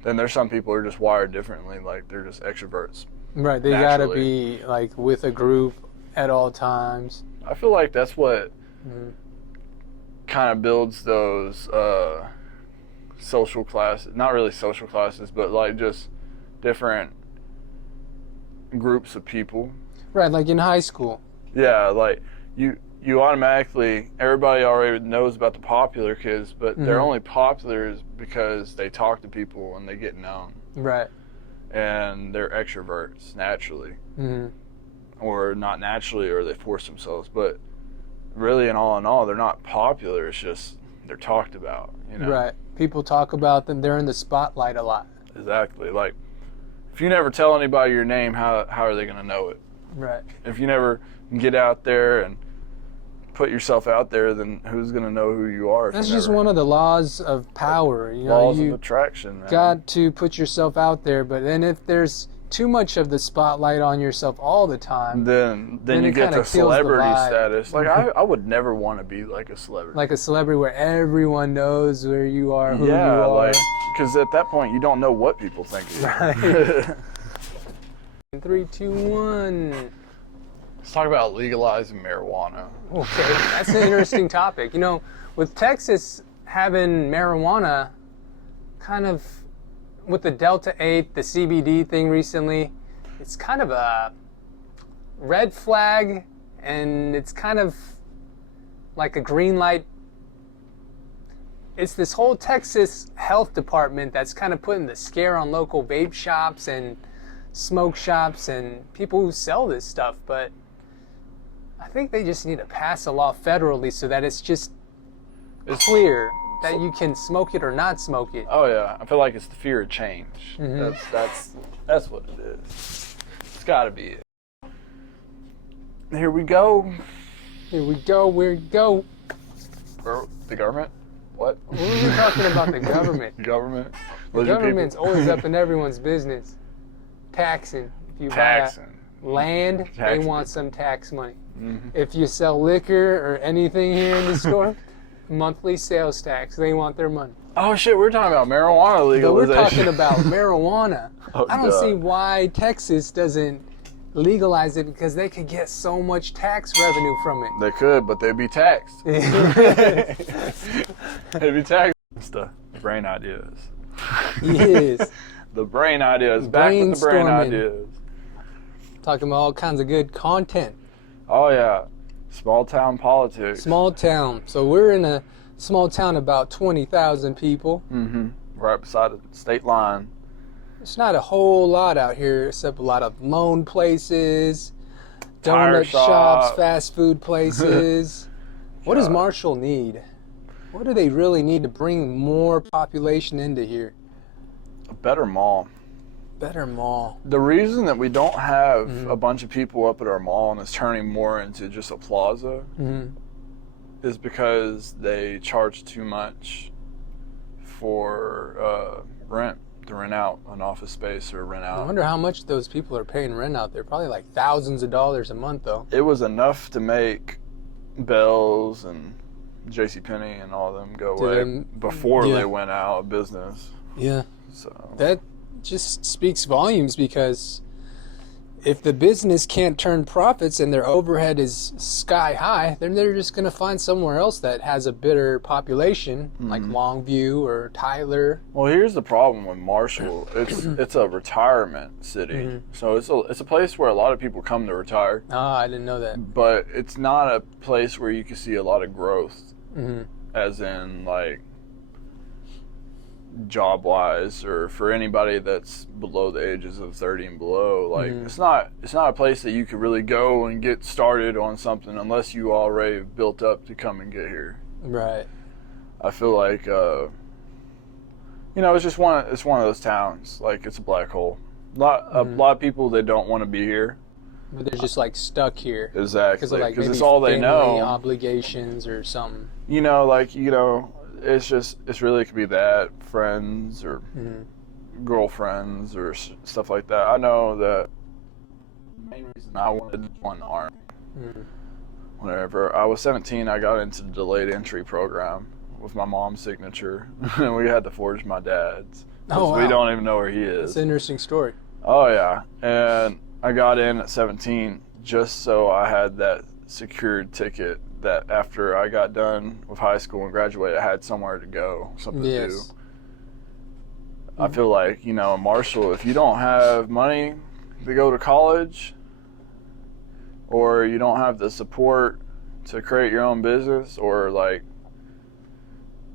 then there's some people who are just wired differently, like they're just extroverts. Right, they gotta be like with a group at all times. I feel like that's what kind of builds those social classes, not really social classes, but like just different groups of people. Right, like in high school. Yeah, like you automatically, everybody already knows about the popular kids, but they're only popular because they talk to people and they get known. Right. And they're extroverts naturally. Or not naturally, or they force themselves. But really, in all, they're not popular. It's just they're talked about, you know? Right. People talk about them. They're in the spotlight a lot. Exactly. Like, if you never tell anybody your name, how are they going to know it? Right. If you never get out there and put yourself out there, then who's going to know who you are? That's just one of the laws of power. You know, laws of attraction, man. Got to put yourself out there, but then if there's too much of the spotlight on yourself all the time, then Then you it get kinda to kills the celebrity vibe. status. Like I would never want to be like a celebrity. like a celebrity where everyone knows where you are, who you yeah, are. like because at that point you don't know what people think of you. Right. 3, 2, 1. Let's talk about legalizing marijuana. Okay, that's an interesting topic. You know, with Texas having marijuana kind of with the Delta 8, the CBD thing recently, it's kind of a red flag and it's kind of like a green light. It's this whole Texas health department that's kind of putting the scare on local vape shops and smoke shops and people who sell this stuff, but I think they just need to pass a law federally so that it's just clear that you can smoke it or not smoke it. Oh yeah, I feel like it's the fear of change. Mhm. That's what it is. It's got to be it. Here we go. Here we go, The government? What? What are we talking about the government? Government? The Lizard government's people? always up in everyone's business. Taxing. If you Taxing. buy land, they Taxing want people. some tax money. Mhm. If you sell liquor or anything here in the store, monthly sales tax. They want their money. Oh shit, we're talking about marijuana But legalization. we're talking about marijuana. Oh, I don't duh. see why Texas doesn't legalize it because they could get so much tax revenue from They could, but they'd be taxed. it. They'd be taxed. It's the brain ideas. Yes. The brain ideas. Back with the brain Brainstorming. ideas. Talking about all kinds of good content. Oh yeah. Small town politics. Small town. So we're in a small town about 20,000 people. Mm-hmm. Right beside the state line. It's not a whole lot out here except a lot of loan places, Tire donut shops, shop. fast food places. What does Marshall need? What do they really need to bring more population into here? A better mall. Better mall. The reason that we don't have Mhm. a bunch of people up at our mall and it's turning more into just a plaza Hmm. is because they charge too much for rent to rent out an office space or rent I out. wonder how much those people are paying rent out there. Probably like thousands of dollars a month, though. It was enough to make Bell's and JCPenney and all of them go To away them- before yeah. they went out of business. Yeah. So That just speaks volumes because if the business can't turn profits and their overhead is sky high, then they're just going to find somewhere else that has a better population, like Longview or Tyler. well, here's the problem with Marshall. It's a retirement city, Mhm. so it's a place where a lot of people come to retire. Ah, I didn't know that. But it's not a place where you can see a lot of growth, Hmm. as in like job wise or for anybody that's below the ages of 30 and below. Like it's not a place that you could really go and get started on something unless you already built up to come and get here. Right. I feel like it's just one of those towns. Like it's a black hole. A lot of people, they don't want to be here. But they're just like stuck here. Exactly. Because of like maybe it's all they family know. obligations or something. It's really, it could be that, friends or Mhm. girlfriends or stuff like that. I know that the main reason I wanted to join the Army, Mhm. whenever I was 17, I got into the delayed entry program with my mom's signature. And we had to forge my dad's. 'Cause Oh, wow. we don't even know where he is. That's an interesting story. Oh, yeah. And I got in at 17 just so I had that secured ticket that after I got done with high school and graduated, I had somewhere to go, something to do. Yes. I feel like, in Marshall, if you don't have money to go to college or you don't have the support to create your own business or like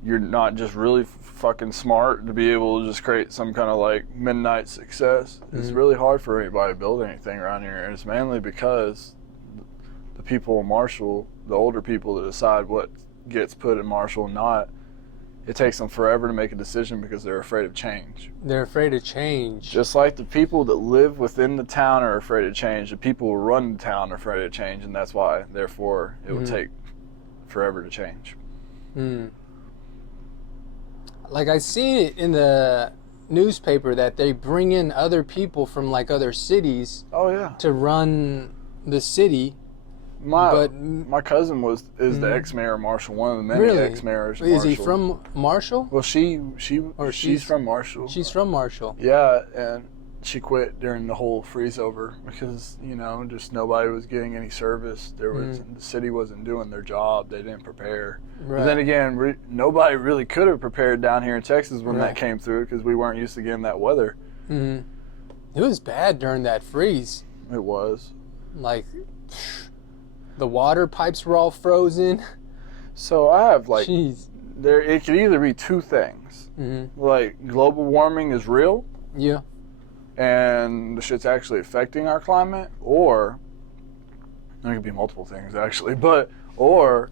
you're not just really fucking smart to be able to just create some kind of like midnight success, it's really hard for anybody to build anything around here. And it's mainly because the people in Marshall, the older people that decide what gets put in Marshall and not, it takes them forever to make a decision because they're afraid of change. They're afraid of change. Just like the people that live within the town are afraid of change, the people who run the town are afraid of change, and that's why, therefore, it will take forever to change. Mm. Like I see it in the newspaper that they bring in other people from like other cities Oh yeah. to run the city. My cousin is the ex-mayor of Marshall, one of the many Really? ex-mayors of Is Marshall. he from Marshall? Well, she's from Marshall. She's from Marshall. Yeah, and she quit during the whole freeze over because just nobody was getting any service. The city wasn't doing their job. They didn't prepare. Right. But then again, nobody really could have prepared down here in Texas when Right. that came through because we weren't used to getting that weather. Mm-hmm. It was bad during that freeze. It was. Like, the water pipes were all frozen. So I have Jeez. it could either be two things. Mm-hmm. Like global warming is real. Yeah. And the shit's actually affecting our climate, or there could be multiple things actually, or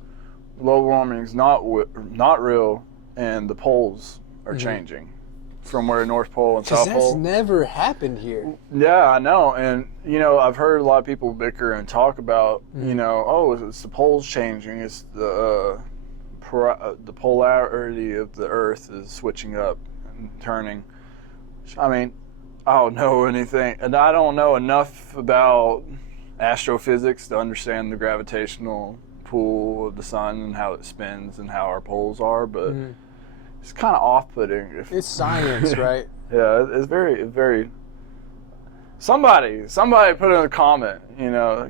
global warming is not real, and the poles are changing from where North Pole and South Because Pole. that's never happened here. Yeah, I know, and I've heard a lot of people bicker and talk about oh, it's the poles changing, it's the polarity of the Earth is switching up and turning. I mean, I don't know anything, and I don't know enough about astrophysics to understand the gravitational pull of the sun and how it spins and how our poles are, but it's kind of off-putting. It's science, right? Yeah, it's very, very... Somebody put in a comment,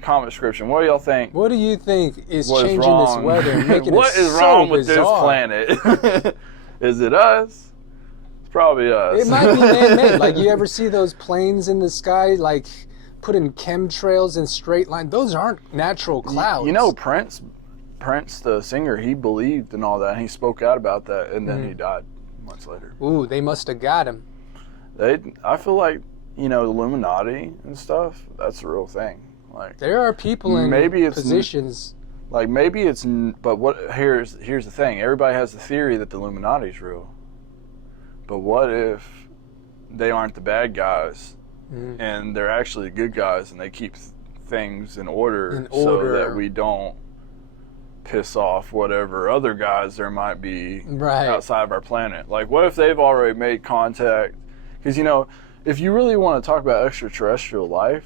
comment description. What do y'all think? What do you think is What is changing this wrong? weather and making What it is so wrong with bizarre? this planet? Is it us? It's probably us. It might be man-made. Like, you ever see those planes in the sky, like, put in chemtrails in straight line? Those aren't natural clouds. Prince, the singer, he believed in all that, and he spoke out about that, and then he died months later. Ooh, they must have got him. I feel like, the Illuminati and stuff, that's a real thing. Like, There are people in positions. Like, maybe it's, but here's the thing. Everybody has the theory that the Illuminati's real. But what if they aren't the bad guys and they're actually the good guys and they keep things in order so that we don't piss off whatever other guys there might be outside of our planet? Like, what if they've already made contact? Because, if you really want to talk about extraterrestrial life,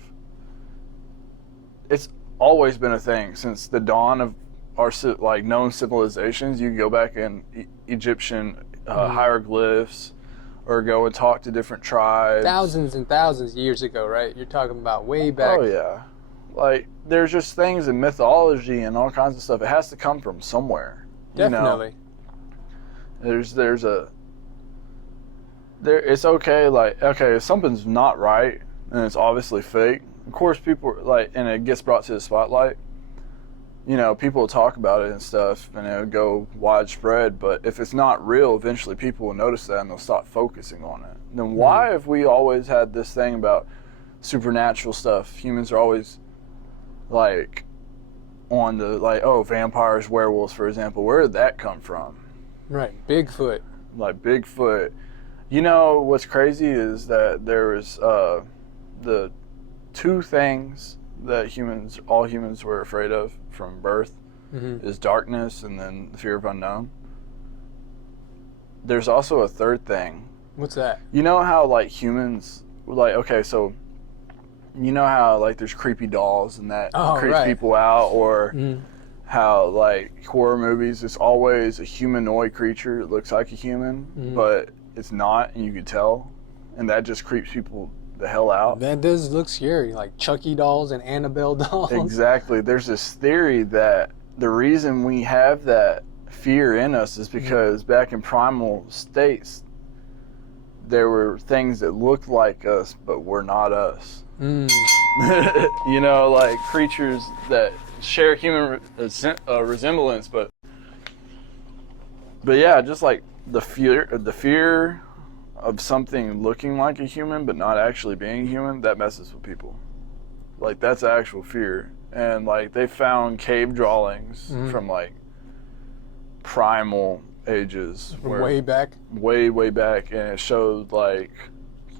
it's always been a thing since the dawn of our known civilizations. You can go back in Egyptian hieroglyphs, or go and talk to different tribes. Thousands and thousands of years ago, right? You're talking about way back. Oh yeah, like there's just things in mythology and all kinds of stuff. It has to come from somewhere. Definitely. It's okay. Like, okay, if something's not right and it's obviously fake, of course people and it gets brought to the spotlight. People will talk about it and stuff, and it'll go widespread. But if it's not real, eventually people will notice that and they'll stop focusing on it. Then why have we always had this thing about supernatural stuff? Humans are always on the vampires, werewolves, for example. Where did that come from? Right, Bigfoot. Like Bigfoot. What's crazy is that there was the two things that all humans were afraid of from birth is darkness and then the fear of unknown. There's also a third thing. What's that? You know how humans so you know how there's creepy dolls and that creeps people out, or how horror movies, it's always a humanoid creature that looks like a human but it's not, and you could tell, and that just creeps people the hell out. That does look scary, like Chucky dolls and Annabelle dolls. Exactly. There's this theory that the reason we have that fear in us is because back in primal states, there were things that looked like us but were not us. Creatures that share human resemblance, but yeah, just the fear of something looking like a human but not actually being human, that messes with people. That's actual fear. And they found cave drawings from primal ages, from way back, and it showed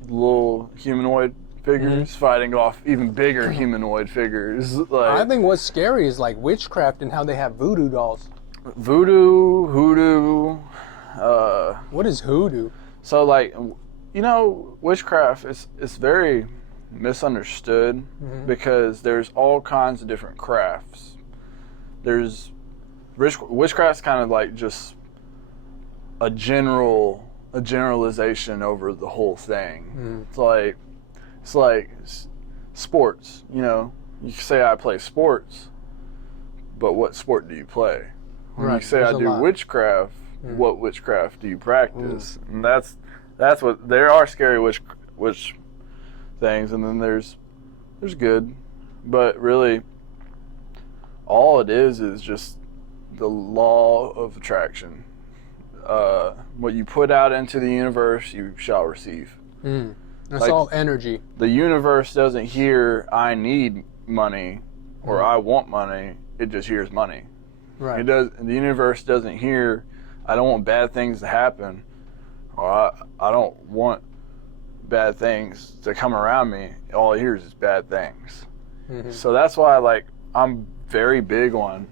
little humanoid figures fighting off even bigger humanoid figures. I think what's scary is witchcraft and how they have voodoo dolls. Voodoo, hoodoo. What is hoodoo? So witchcraft is very misunderstood because there's all kinds of different crafts. There's witchcraft's kind of like just a generalization over the whole thing. It's like sports. You can say I play sports, but what sport do you play? When you say I do witchcraft, what witchcraft do you practice? And that's what there are scary witch things, and then there's good, but really all it is just the law of attraction. What you put out into the universe, you shall receive. That's all energy. The universe doesn't hear I need money or I want money. It just hears money. Right. The universe doesn't hear I don't want bad things to happen, or I don't want bad things to come around me. All it hears is bad things. So that's why I'm very big on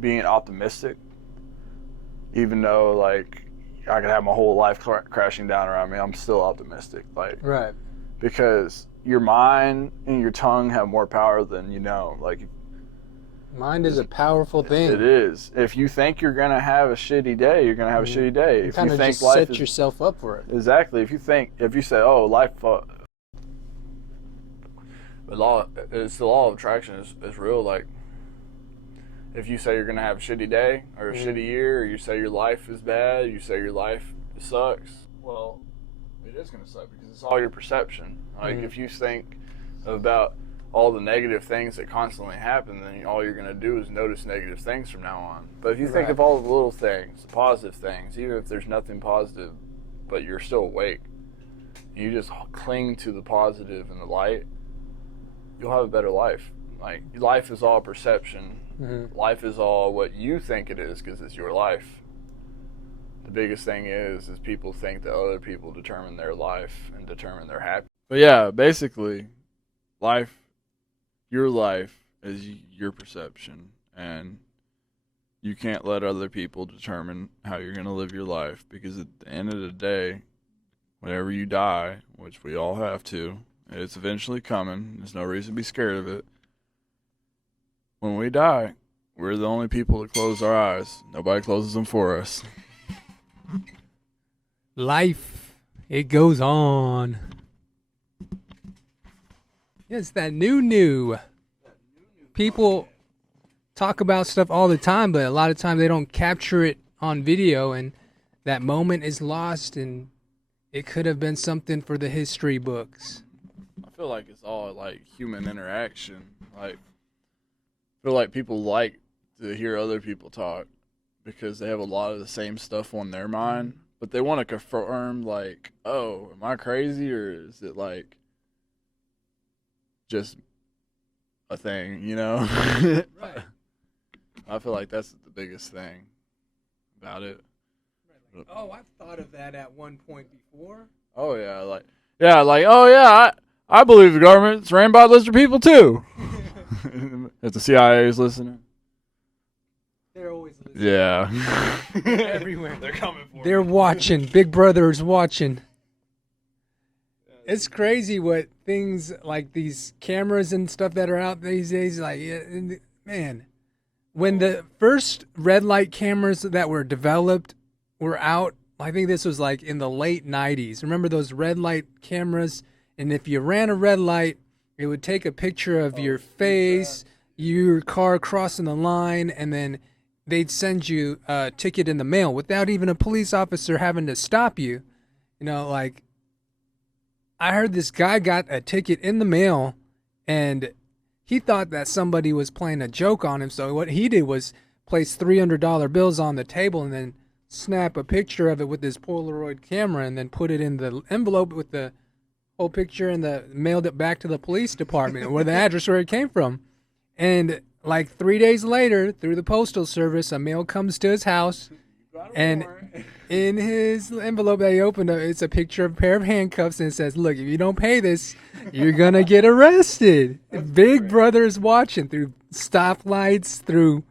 being optimistic, even though I could have my whole life crashing down around me. I'm still optimistic, right, because your mind and your tongue have more power than mind is a powerful thing. It is. If you think you're gonna have a shitty day, you're gonna have a shitty day. You if kind you of think just life set yourself up for it. Exactly. If you say, oh, life, it's the law of attraction is real. If you say you're gonna have a shitty day or a shitty year, or you say your life is bad, you say your life sucks. Well, it is gonna suck because it's all your perception. If you think about all the negative things that constantly happen, then all you're going to do is notice negative things from now on. But if you think of all the little things, the positive things, even if there's nothing positive, but you're still awake, you just cling to the positive and the light, you'll have a better life. Life is all perception. Life is all what you think it is because it's your life. The biggest thing is people think that other people determine their life and determine their happiness. But yeah, basically, your life is your perception, and you can't let other people determine how you're going to live your life, because at the end of the day, whenever you die, which we all have to, it's eventually coming. There's no reason to be scared of it. When we die, we're the only people that close our eyes. Nobody closes them for us. Life, it goes on. It's that new. People talk about stuff all the time, but a lot of times they don't capture it on video, and that moment is lost, and it could have been something for the history books. I feel like it's all human interaction. I feel like people like to hear other people talk because they have a lot of the same stuff on their mind, but they want to confirm oh, am I crazy, or is it just a thing, Right. I feel like that's the biggest thing about it. Right. Oh, I've thought of that at one point before. Oh yeah, oh yeah, I believe the government's ran by lizard people too. If the CIA is listening. They're always listening. Yeah. Everywhere. They're coming for They're watching. Big Brother is watching. It's crazy what things like these cameras and stuff that are out these days. Man, when the first red light cameras that were developed were out, I think this was in the late 90s. Remember those red light cameras? And if you ran a red light, it would take a picture of your face, your car crossing the line, and then they'd send you a ticket in the mail without even a police officer having to stop you. I heard this guy got a ticket in the mail, and he thought that somebody was playing a joke on him. So what he did was place $300 bills on the table and then snap a picture of it with his Polaroid camera and then put it in the envelope with the whole picture and mailed it back to the police department where the address where it came from. And 3 days later, through the postal service, a mail comes to his house, and in his envelope that he opened up, it's a picture of a pair of handcuffs, and it says, "Look, if you don't pay this, you're gonna get arrested." Big Brother's watching through stoplights, through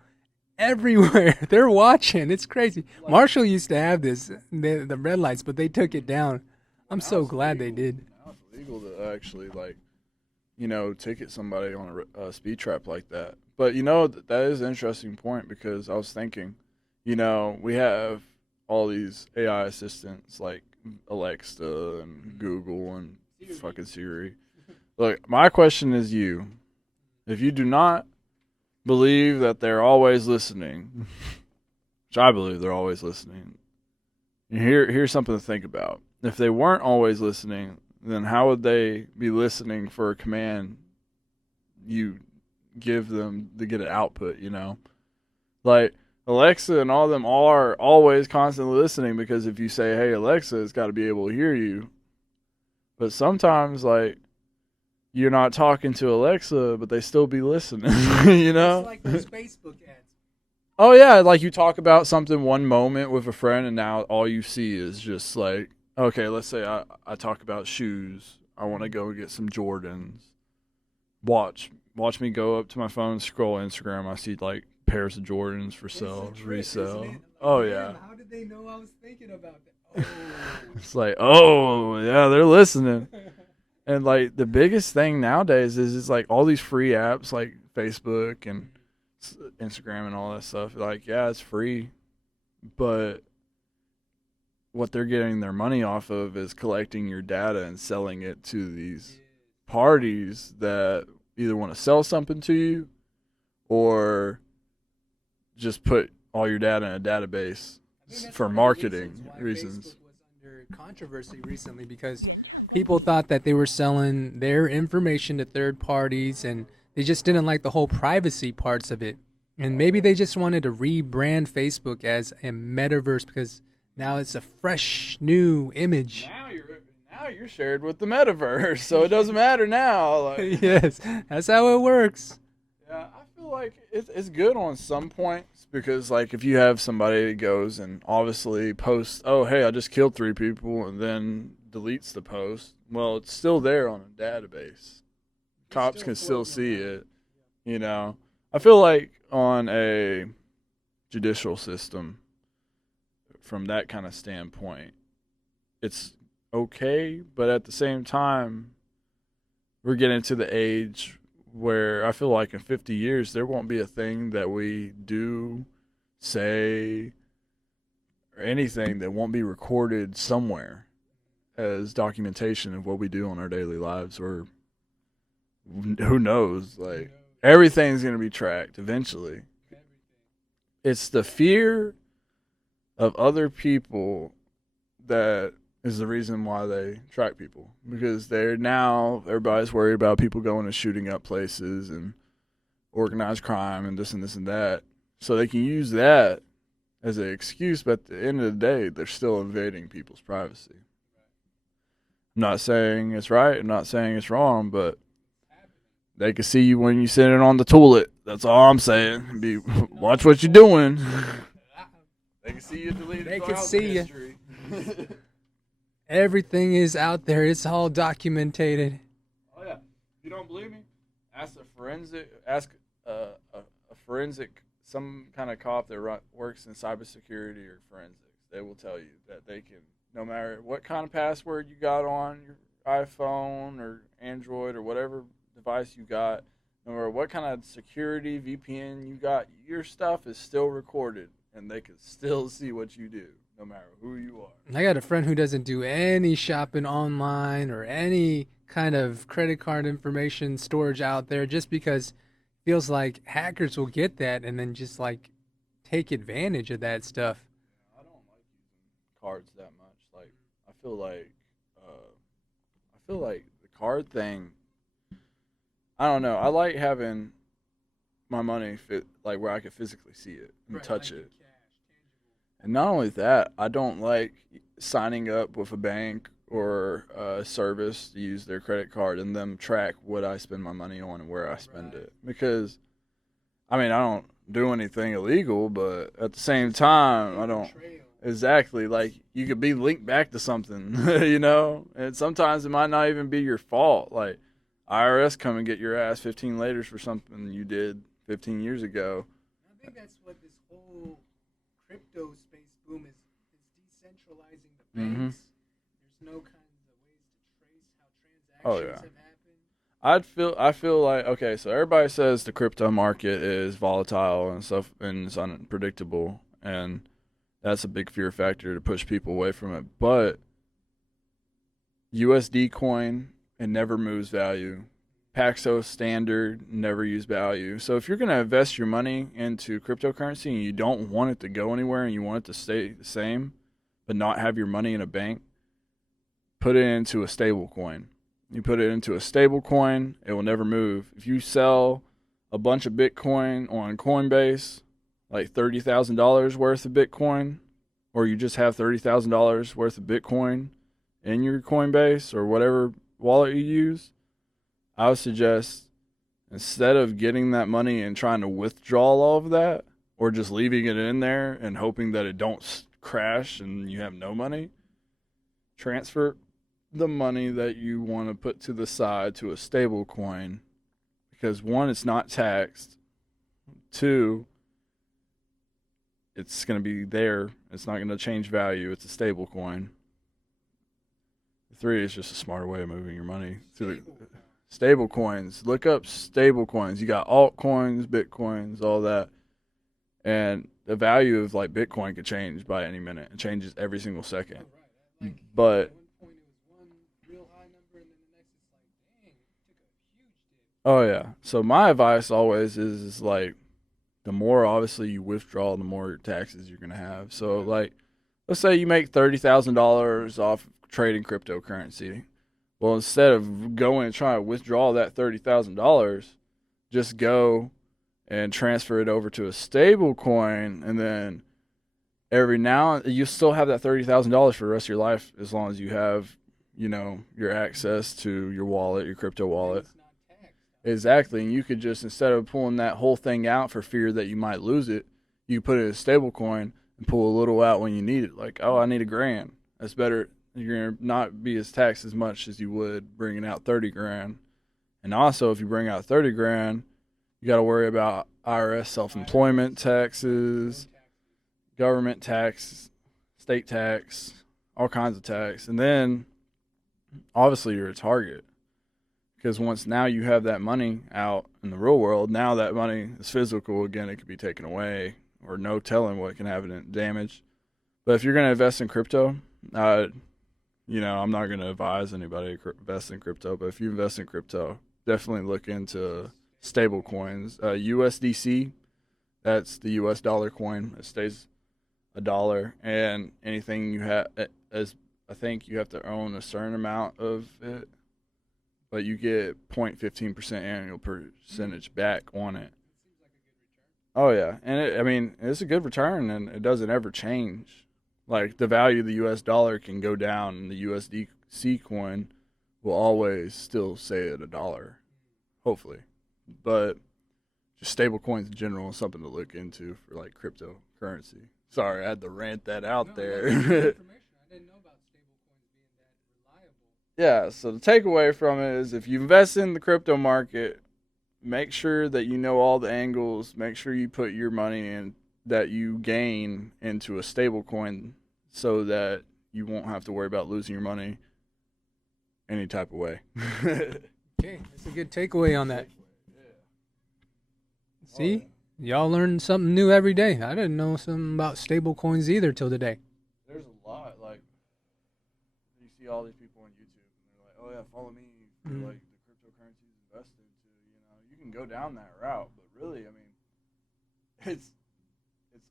everywhere. They're watching. It's crazy. Marshall used to have this, the red lights, but they took it down I'm Now so it's glad they illegal. did. Now it's illegal to actually like, you know, ticket somebody on a speed trap like that. But you know, that is an interesting point because I was thinking, you know, we have all these AI assistants like Alexa and Google and fucking Siri. Look, my question is you. If you do not believe that they're always listening, which I believe they're always listening, here's something to think about. If they weren't always listening, then how would they be listening for a command you give them to get an output, you know? Like Alexa and all them are always constantly listening because if you say, "Hey Alexa," it's got to be able to hear you. But sometimes like you're not talking to Alexa, but they still be listening, you know? It's like those Facebook ads. Oh yeah, like you talk about something one moment with a friend and now all you see is just like, okay, let's say I talk about shoes. I want to go get some Jordans. Watch me go up to my phone, scroll Instagram. I see like pairs of Jordans for sale, resale. Like, Oh damn, yeah. how did they know I was thinking about that? It's like, oh yeah, they're listening. And like the biggest thing nowadays is it's like all these free apps like Facebook and Instagram and all that stuff. Like, yeah, it's free, but what they're getting their money off of is collecting your data and selling it to these parties that either want to sell something to you or just put all your data in a database for marketing reasons. Facebook was under controversy recently because people thought that they were selling their information to third parties and they just didn't like the whole privacy parts of it. And maybe they just wanted to rebrand Facebook as a metaverse because now it's a fresh new image. Now you're shared with the metaverse, so it doesn't matter now. Like, Yes, that's how it works. yeah, I feel like it's good on some points because like if you have somebody that goes and obviously posts, oh hey, I just killed 3 people, and then deletes the post, well, it's still there on a database. Cops can still see it. You know, I feel like on a judicial system, from that kind of standpoint, it's okay, but at the same time, we're getting to the age where I feel like in 50 years there won't be a thing that we do, say, or anything that won't be recorded somewhere as documentation of what we do on our daily lives, or who knows, like everything's going to be tracked eventually. It's the fear of other people that is the reason why they track people, because they're now everybody's worried about people going and shooting up places and organized crime and this and this and that, so they can use that as an excuse, but at the end of the day they're still invading people's privacy. I'm not saying it's right, I'm not saying it's wrong, but they can see you when you're sitting on the toilet. That's all I'm saying. Watch what you're doing. They can see you deleted. They can see you. Everything is out there. It's all documented. Oh yeah. If you don't believe me, ask a forensic. Ask a forensic, some kind of cop that works in cybersecurity or forensics. They will tell you that they can, no matter what kind of password you got on your iPhone or Android or whatever device you got, no matter what kind of security VPN you got, your stuff is still recorded, and they can still see what you do, no matter who you are. I got a friend who doesn't do any shopping online or any kind of credit card information storage out there just because it feels like hackers will get that and then just like take advantage of that stuff. I don't like using cards that much. Like I feel like the card thing. I don't know. I like having my money fit like where I can physically see it and touch it. And not only that, I don't like signing up with a bank or a service to use their credit card and them track what I spend my money on and where I spend it. Because, I mean, I don't do anything illegal, but at the same time, I don't. Exactly. Like, you could be linked back to something, you know? And sometimes it might not even be your fault. Like, IRS come and get your ass 15 laters for something you did 15 years ago. I think that's what this whole crypto space boom is decentralizing the banks. There's no kind of Oh yeah. I feel like, okay, so everybody says the crypto market is volatile and stuff and it's unpredictable, and that's a big fear factor to push people away from it. But USD coin, it never moves value. Paxos standard never use value. So if you're going to invest your money into cryptocurrency and you don't want it to go anywhere and you want it to stay the same, but not have your money in a bank, put it into a stable coin. You put it into a stable coin, it will never move. If you sell a bunch of Bitcoin on Coinbase, like $30,000 worth of Bitcoin, or you just have $30,000 worth of Bitcoin in your Coinbase or whatever wallet you use, I would suggest instead of getting that money and trying to withdraw all of that, or just leaving it in there and hoping that it don't crash and you have no money, transfer the money that you want to put to the side to a stable coin, because one, it's not taxed. Two, it's going to be there. It's not going to change value. It's a stable coin. Three, it's just a smarter way of moving your money. Stable coins. Look up stable coins. You got altcoins, bitcoins, all that. And the value of like Bitcoin could change by any minute. It changes every single second. But oh yeah. So my advice always is like, the more obviously you withdraw, the more taxes you're gonna have. So like, let's say you make $30,000 off trading cryptocurrency. Well, instead of going and trying to withdraw that $30,000, just go and transfer it over to a stable coin, and then every now you still have that $30,000 for the rest of your life as long as you have, you know, your access to your wallet, your crypto wallet. Exactly, and you could just, instead of pulling that whole thing out for fear that you might lose it, you put it in a stable coin and pull a little out when you need it. Like, oh, I need $1,000. That's better. You're gonna not be as taxed as much as you would bringing out 30 grand. And also, if you bring out 30 grand, you got to worry about IRS self-employment taxes, government tax, state tax, all kinds of tax, and then obviously you're a target. Because once now you have that money out in the real world, now that money is physical again, it could be taken away, or no telling what can happen damage. But if you're going to invest in crypto, you know, I'm not going to advise anybody to invest in crypto, but if you invest in crypto, definitely look into stable coins. USDC, that's the US dollar coin. It stays $1, and anything you have, as I think you have to own a certain amount of it, but you get 0.15% annual percentage back on it. Oh yeah, and I mean, it's a good return, and it doesn't ever change. Like, the value of the U.S. dollar can go down, and the USDC coin will always still stay at $1, hopefully. But just stable coins in general is something to look into for like cryptocurrency. Sorry, I had to rant that out there. Yeah, so the takeaway from it is, if you invest in the crypto market, make sure that you know all the angles. Make sure you put your money in that you gain into a stable coin so that you won't have to worry about losing your money any type of way. Okay, that's a good takeaway on that. See? Y'all learn something new every day. I didn't know something about stable coins either till today. There's a lot. Like, you see all these people on YouTube, and they're like, oh yeah, follow me for like the cryptocurrencies invested to, you know, you can go down that route, but really, I mean, it's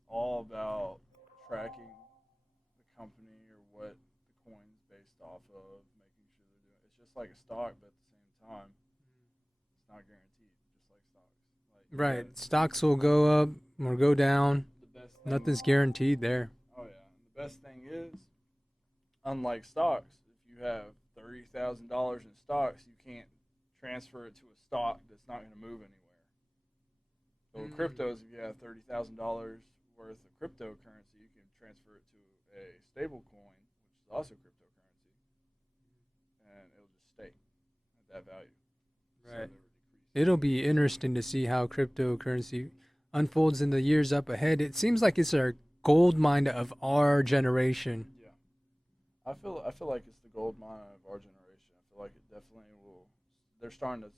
all about tracking the company or what the coin's based off of, making sure they're doing. It's just like a stock, but at the same time, it's not guaranteed, just like stocks. Like, Right. Stocks will go up or go down. Nothing's guaranteed there. Oh yeah. And the best thing is, unlike stocks, if you have $30,000 in stocks, you can't transfer it to a stock that's not going to move anywhere. So with cryptos, if you have $30,000 worth of cryptocurrency, you can transfer it to a stable coin, which is also cryptocurrency, and it'll just stay at that value. Right. So It'll be interesting to see how cryptocurrency unfolds in the years up ahead. It seems like it's a gold mine of our generation. Yeah, I feel like it's the gold mine of our generation. I feel like it definitely will they're starting to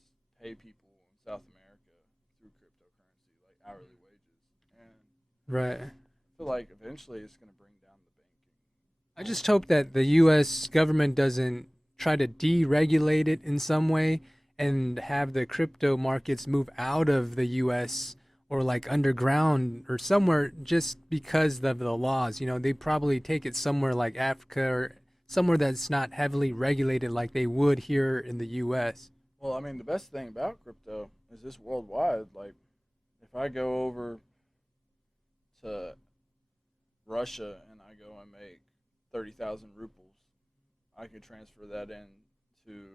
pay people in South America through cryptocurrency, like hourly wages. And Right. I feel like eventually it's going to bring down the banking. I just hope that the U.S. government doesn't try to deregulate it in some way and have the crypto markets move out of the U.S. or like underground or somewhere just because of the laws. You know, they probably take it somewhere like Africa or somewhere that's not heavily regulated like they would here in the U.S. Well, I mean, the best thing about crypto is this worldwide. Like, if I go over to Russia and I go and make 30,000 rubles, I could transfer that into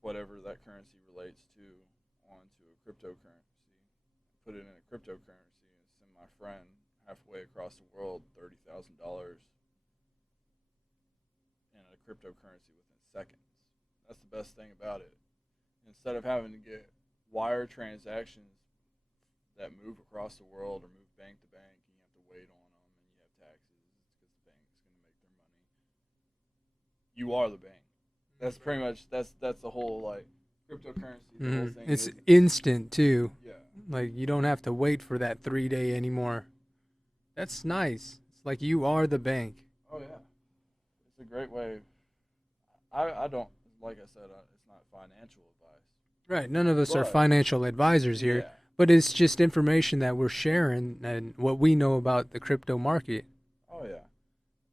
whatever that currency relates to onto a cryptocurrency, put it in a cryptocurrency, and send my friend halfway across the world $30,000 in a cryptocurrency within seconds. That's the best thing about it. Instead of having to get wire transactions that move across the world or move bank to bank, and you have to wait on them, and you have taxes because the bank's going to make their money. You are the bank. That's pretty much that's the whole like cryptocurrency. The whole thing. It's instant too. Yeah. Like you don't have to wait for that 3 day anymore. That's nice. It's like you are the bank. Oh yeah, it's a great way. I don't like I said it's not financial advice. Right. None of us are But- financial advisors here, Yeah. but it's just information that we're sharing and what we know about the crypto market. Oh yeah.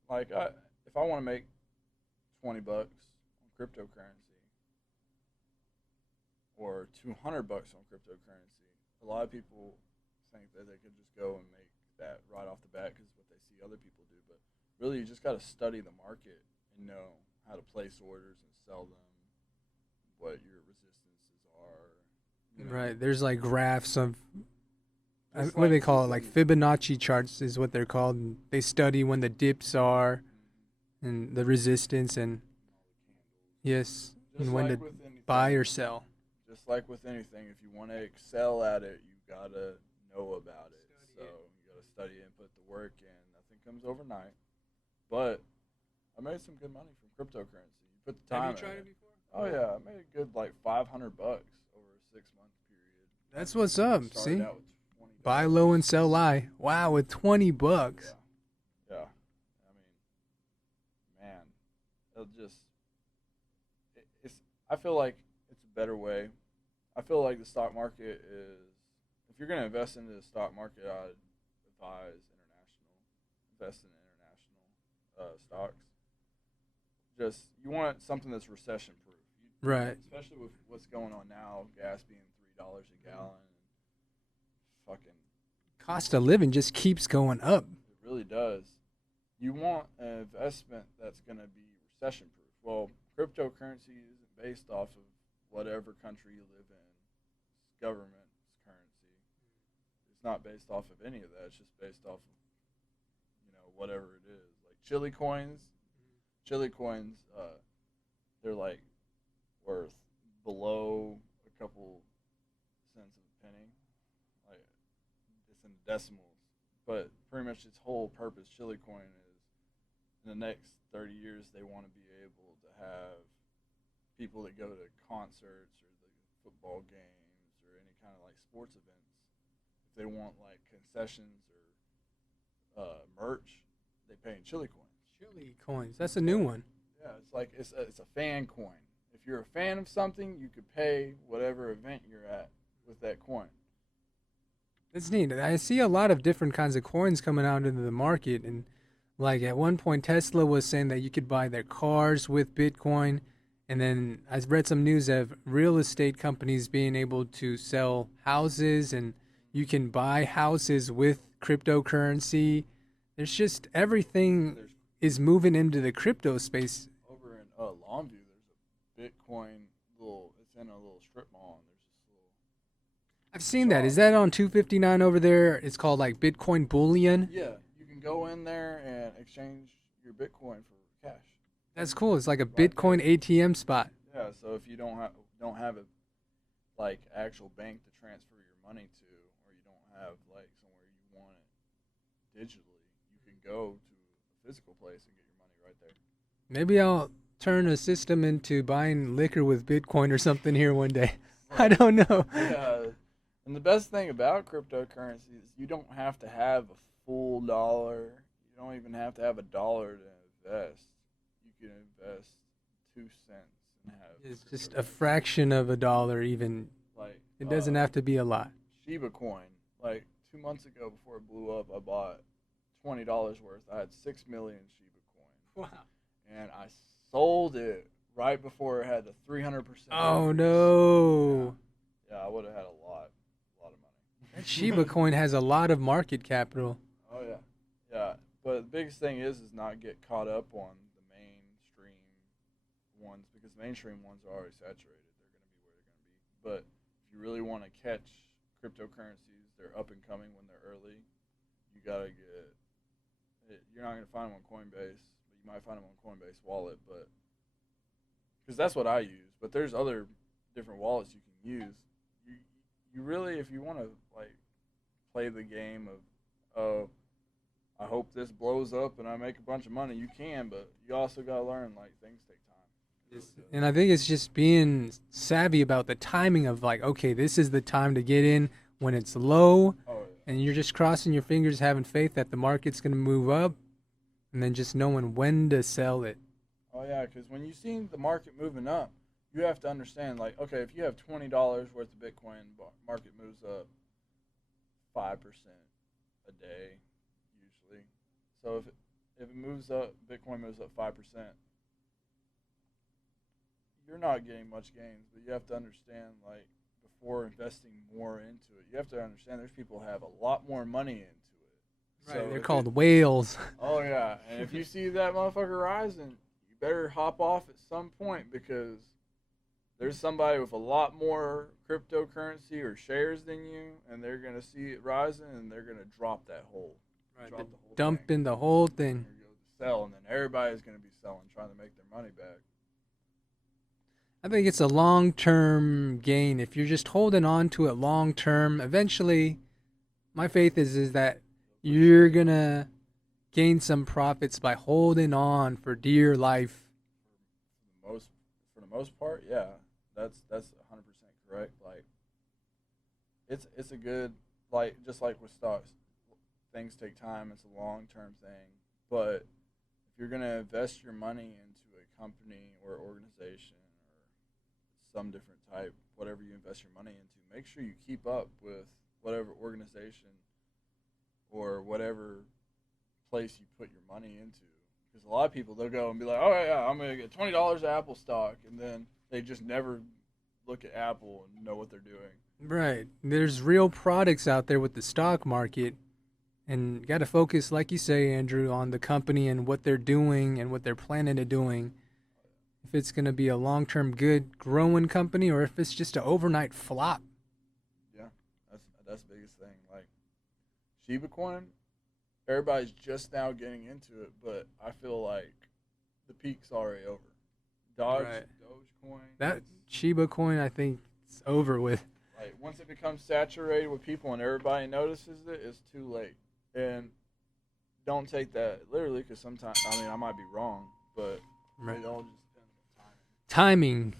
Like if I want to make $20 on cryptocurrency or $200 on cryptocurrency, a lot of people think that they could just go and make that right off the bat because what they see other people do. But really, you just got to study the market and know how to place orders and sell them, what your resistances are. You know. Right. There's like graphs of Just what do they like call it? Like within- Fibonacci charts is what they're called. And they study when the dips are and the resistance and yes, Just and when like to with anything, buy or sell. just like with anything, if you want to excel at it, you gotta know about it. So you gotta study it and put the work in. Nothing comes overnight. But I made some good money from cryptocurrency. You put the time in it. before? Oh yeah, I made a good like $500 over a 6-month period. That's what's up. Started See, out with $20. buy low and sell high. Wow, with $20. Yeah. Yeah. I mean, man, it'll just it's. I feel like it's a better way. I feel like the stock market is. If you're going to invest into the stock market, I'd advise international. Invest in international stocks. Just you want something that's recession proof, Right. Especially with what's going on now, gas being $3 a gallon. Fucking, Cost of living just keeps going up. it really does. You want an investment that's going to be recession proof. Well, cryptocurrency isn't based off of whatever country you live in. It's government's currency. It's not based off of any of that. It's just based off of, whatever it is. Like chili coins. Chili coins, they're like worth below a couple cents of a penny. Like it's in decimals. But pretty much its whole purpose, chili coin, is in the next 30 years they want to be able to have people that go to concerts or the football games or any kind of like sports events. If they want like concessions or merch, they pay in chili coins. Chili coins. That's a new one. Yeah, it's like it's a fan coin. If you're a fan of something, you could pay whatever event you're at with that coin. That's neat. I see a lot of different kinds of coins coming out into the market, and like at one point Tesla was saying that you could buy their cars with Bitcoin, and then I read some news of real estate companies being able to sell houses, and you can buy houses with cryptocurrency. There's just everything is moving into the crypto space. Over in Longview, there's a Bitcoin it's in a little strip mall, and there's this little. I've seen that. Is that on 259 over there? It's called like Bitcoin bullion. Yeah, you can go in there and exchange your Bitcoin for cash. That's cool. It's like a Bitcoin ATM spot. Yeah, so if you don't have a like actual bank to transfer your money to, or you don't have like somewhere you want it digitally, you can go to a physical place and get your money right there. Maybe I'll turn a system into buying liquor with Bitcoin or something here one day. I don't know. Yeah. And the best thing about cryptocurrency is you don't have to have a full dollar. You don't even have to have $1 to invest. You can invest 2 cents and have. It's just a fraction of $1 even. Like It doesn't have to be a lot. Shiba coin. Like 2 months ago, before it blew up, I bought $20 worth. I had 6 million Shiba coin. Wow. And I sold it right before it had the 300%. Oh no. Yeah, I would have had a lot of money. That Shiba coin has a lot of market capital. Oh yeah, yeah. But the biggest thing is not get caught up on the mainstream ones, because the mainstream ones are already saturated. They're going to be where they're going to be. But if you really want to catch cryptocurrencies, they're up and coming when they're early. You gotta get. You're not going to find them on Coinbase, but you might find them on Coinbase Wallet, but because that's what I use. But there's other different wallets you can use. You really, if you want to like play the game of I hope this blows up and I make a bunch of money, you can, but you also got to learn, like, things take time. And I think it's just being savvy about the timing of, like, okay, this is the time to get in when it's low, and you're just crossing your fingers, having faith that the market's going to move up, and then just knowing when to sell it. Oh, yeah, because when you see the market moving up, you have to understand, like, okay, if you have $20 worth of Bitcoin, market moves up 5% a day. So if it moves up, Bitcoin moves up 5%, you're not getting much gains. But you have to understand, like, before investing more into it, you have to understand there's people who have a lot more money into it. Right, So they're called whales. Oh yeah, and if you see that motherfucker rising, you better hop off at some point, because there's somebody with a lot more cryptocurrency or shares than you, and they're gonna see it rising, and they're gonna drop that whole. Right, dumping the whole thing. Sell, and then everybody's going to be selling, trying to make their money back. I think it's a long-term gain. If you're just holding on to it long-term, eventually, my faith is that you're going to gain some profits by holding on for dear life. For the most part, yeah, that's 100% correct. Like, it's a good, like, just like with stocks. Things take time. It's a long-term thing. But if you're going to invest your money into a company or organization or some different type, whatever you invest your money into, make sure you keep up with whatever organization or whatever place you put your money into. Because a lot of people, they'll go and be like, oh, yeah, I'm going to get $20 Apple stock, and then they just never look at Apple and know what they're doing. Right. There's real products out there with the stock market. And you got to focus, like you say, Andrew, on the company and what they're doing and what they're planning to doing. If it's going to be a long-term good growing company, or if it's just an overnight flop. Yeah, that's the biggest thing. Like Shiba coin, everybody's just now getting into it, but I feel like the peak's already over. Dogecoin. That Shiba coin, I think, it's over with. Like, once it becomes saturated with people and everybody notices it, it's too late. And don't take that literally, because sometimes, I mean, I might be wrong, but it all just depends on timing.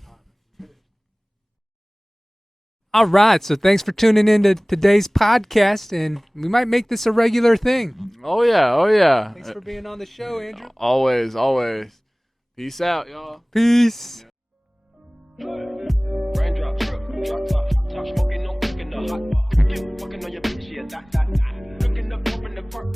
All right, so thanks for tuning in to today's podcast, and we might make this a regular thing. Oh, yeah. Thanks for being on the show, Andrew. Always. Peace out, y'all. Peace. Raindrop, drop top, smoking, no cooking the hot pot. Fucking on your bitch, yeah, that. Cooking up, open the park.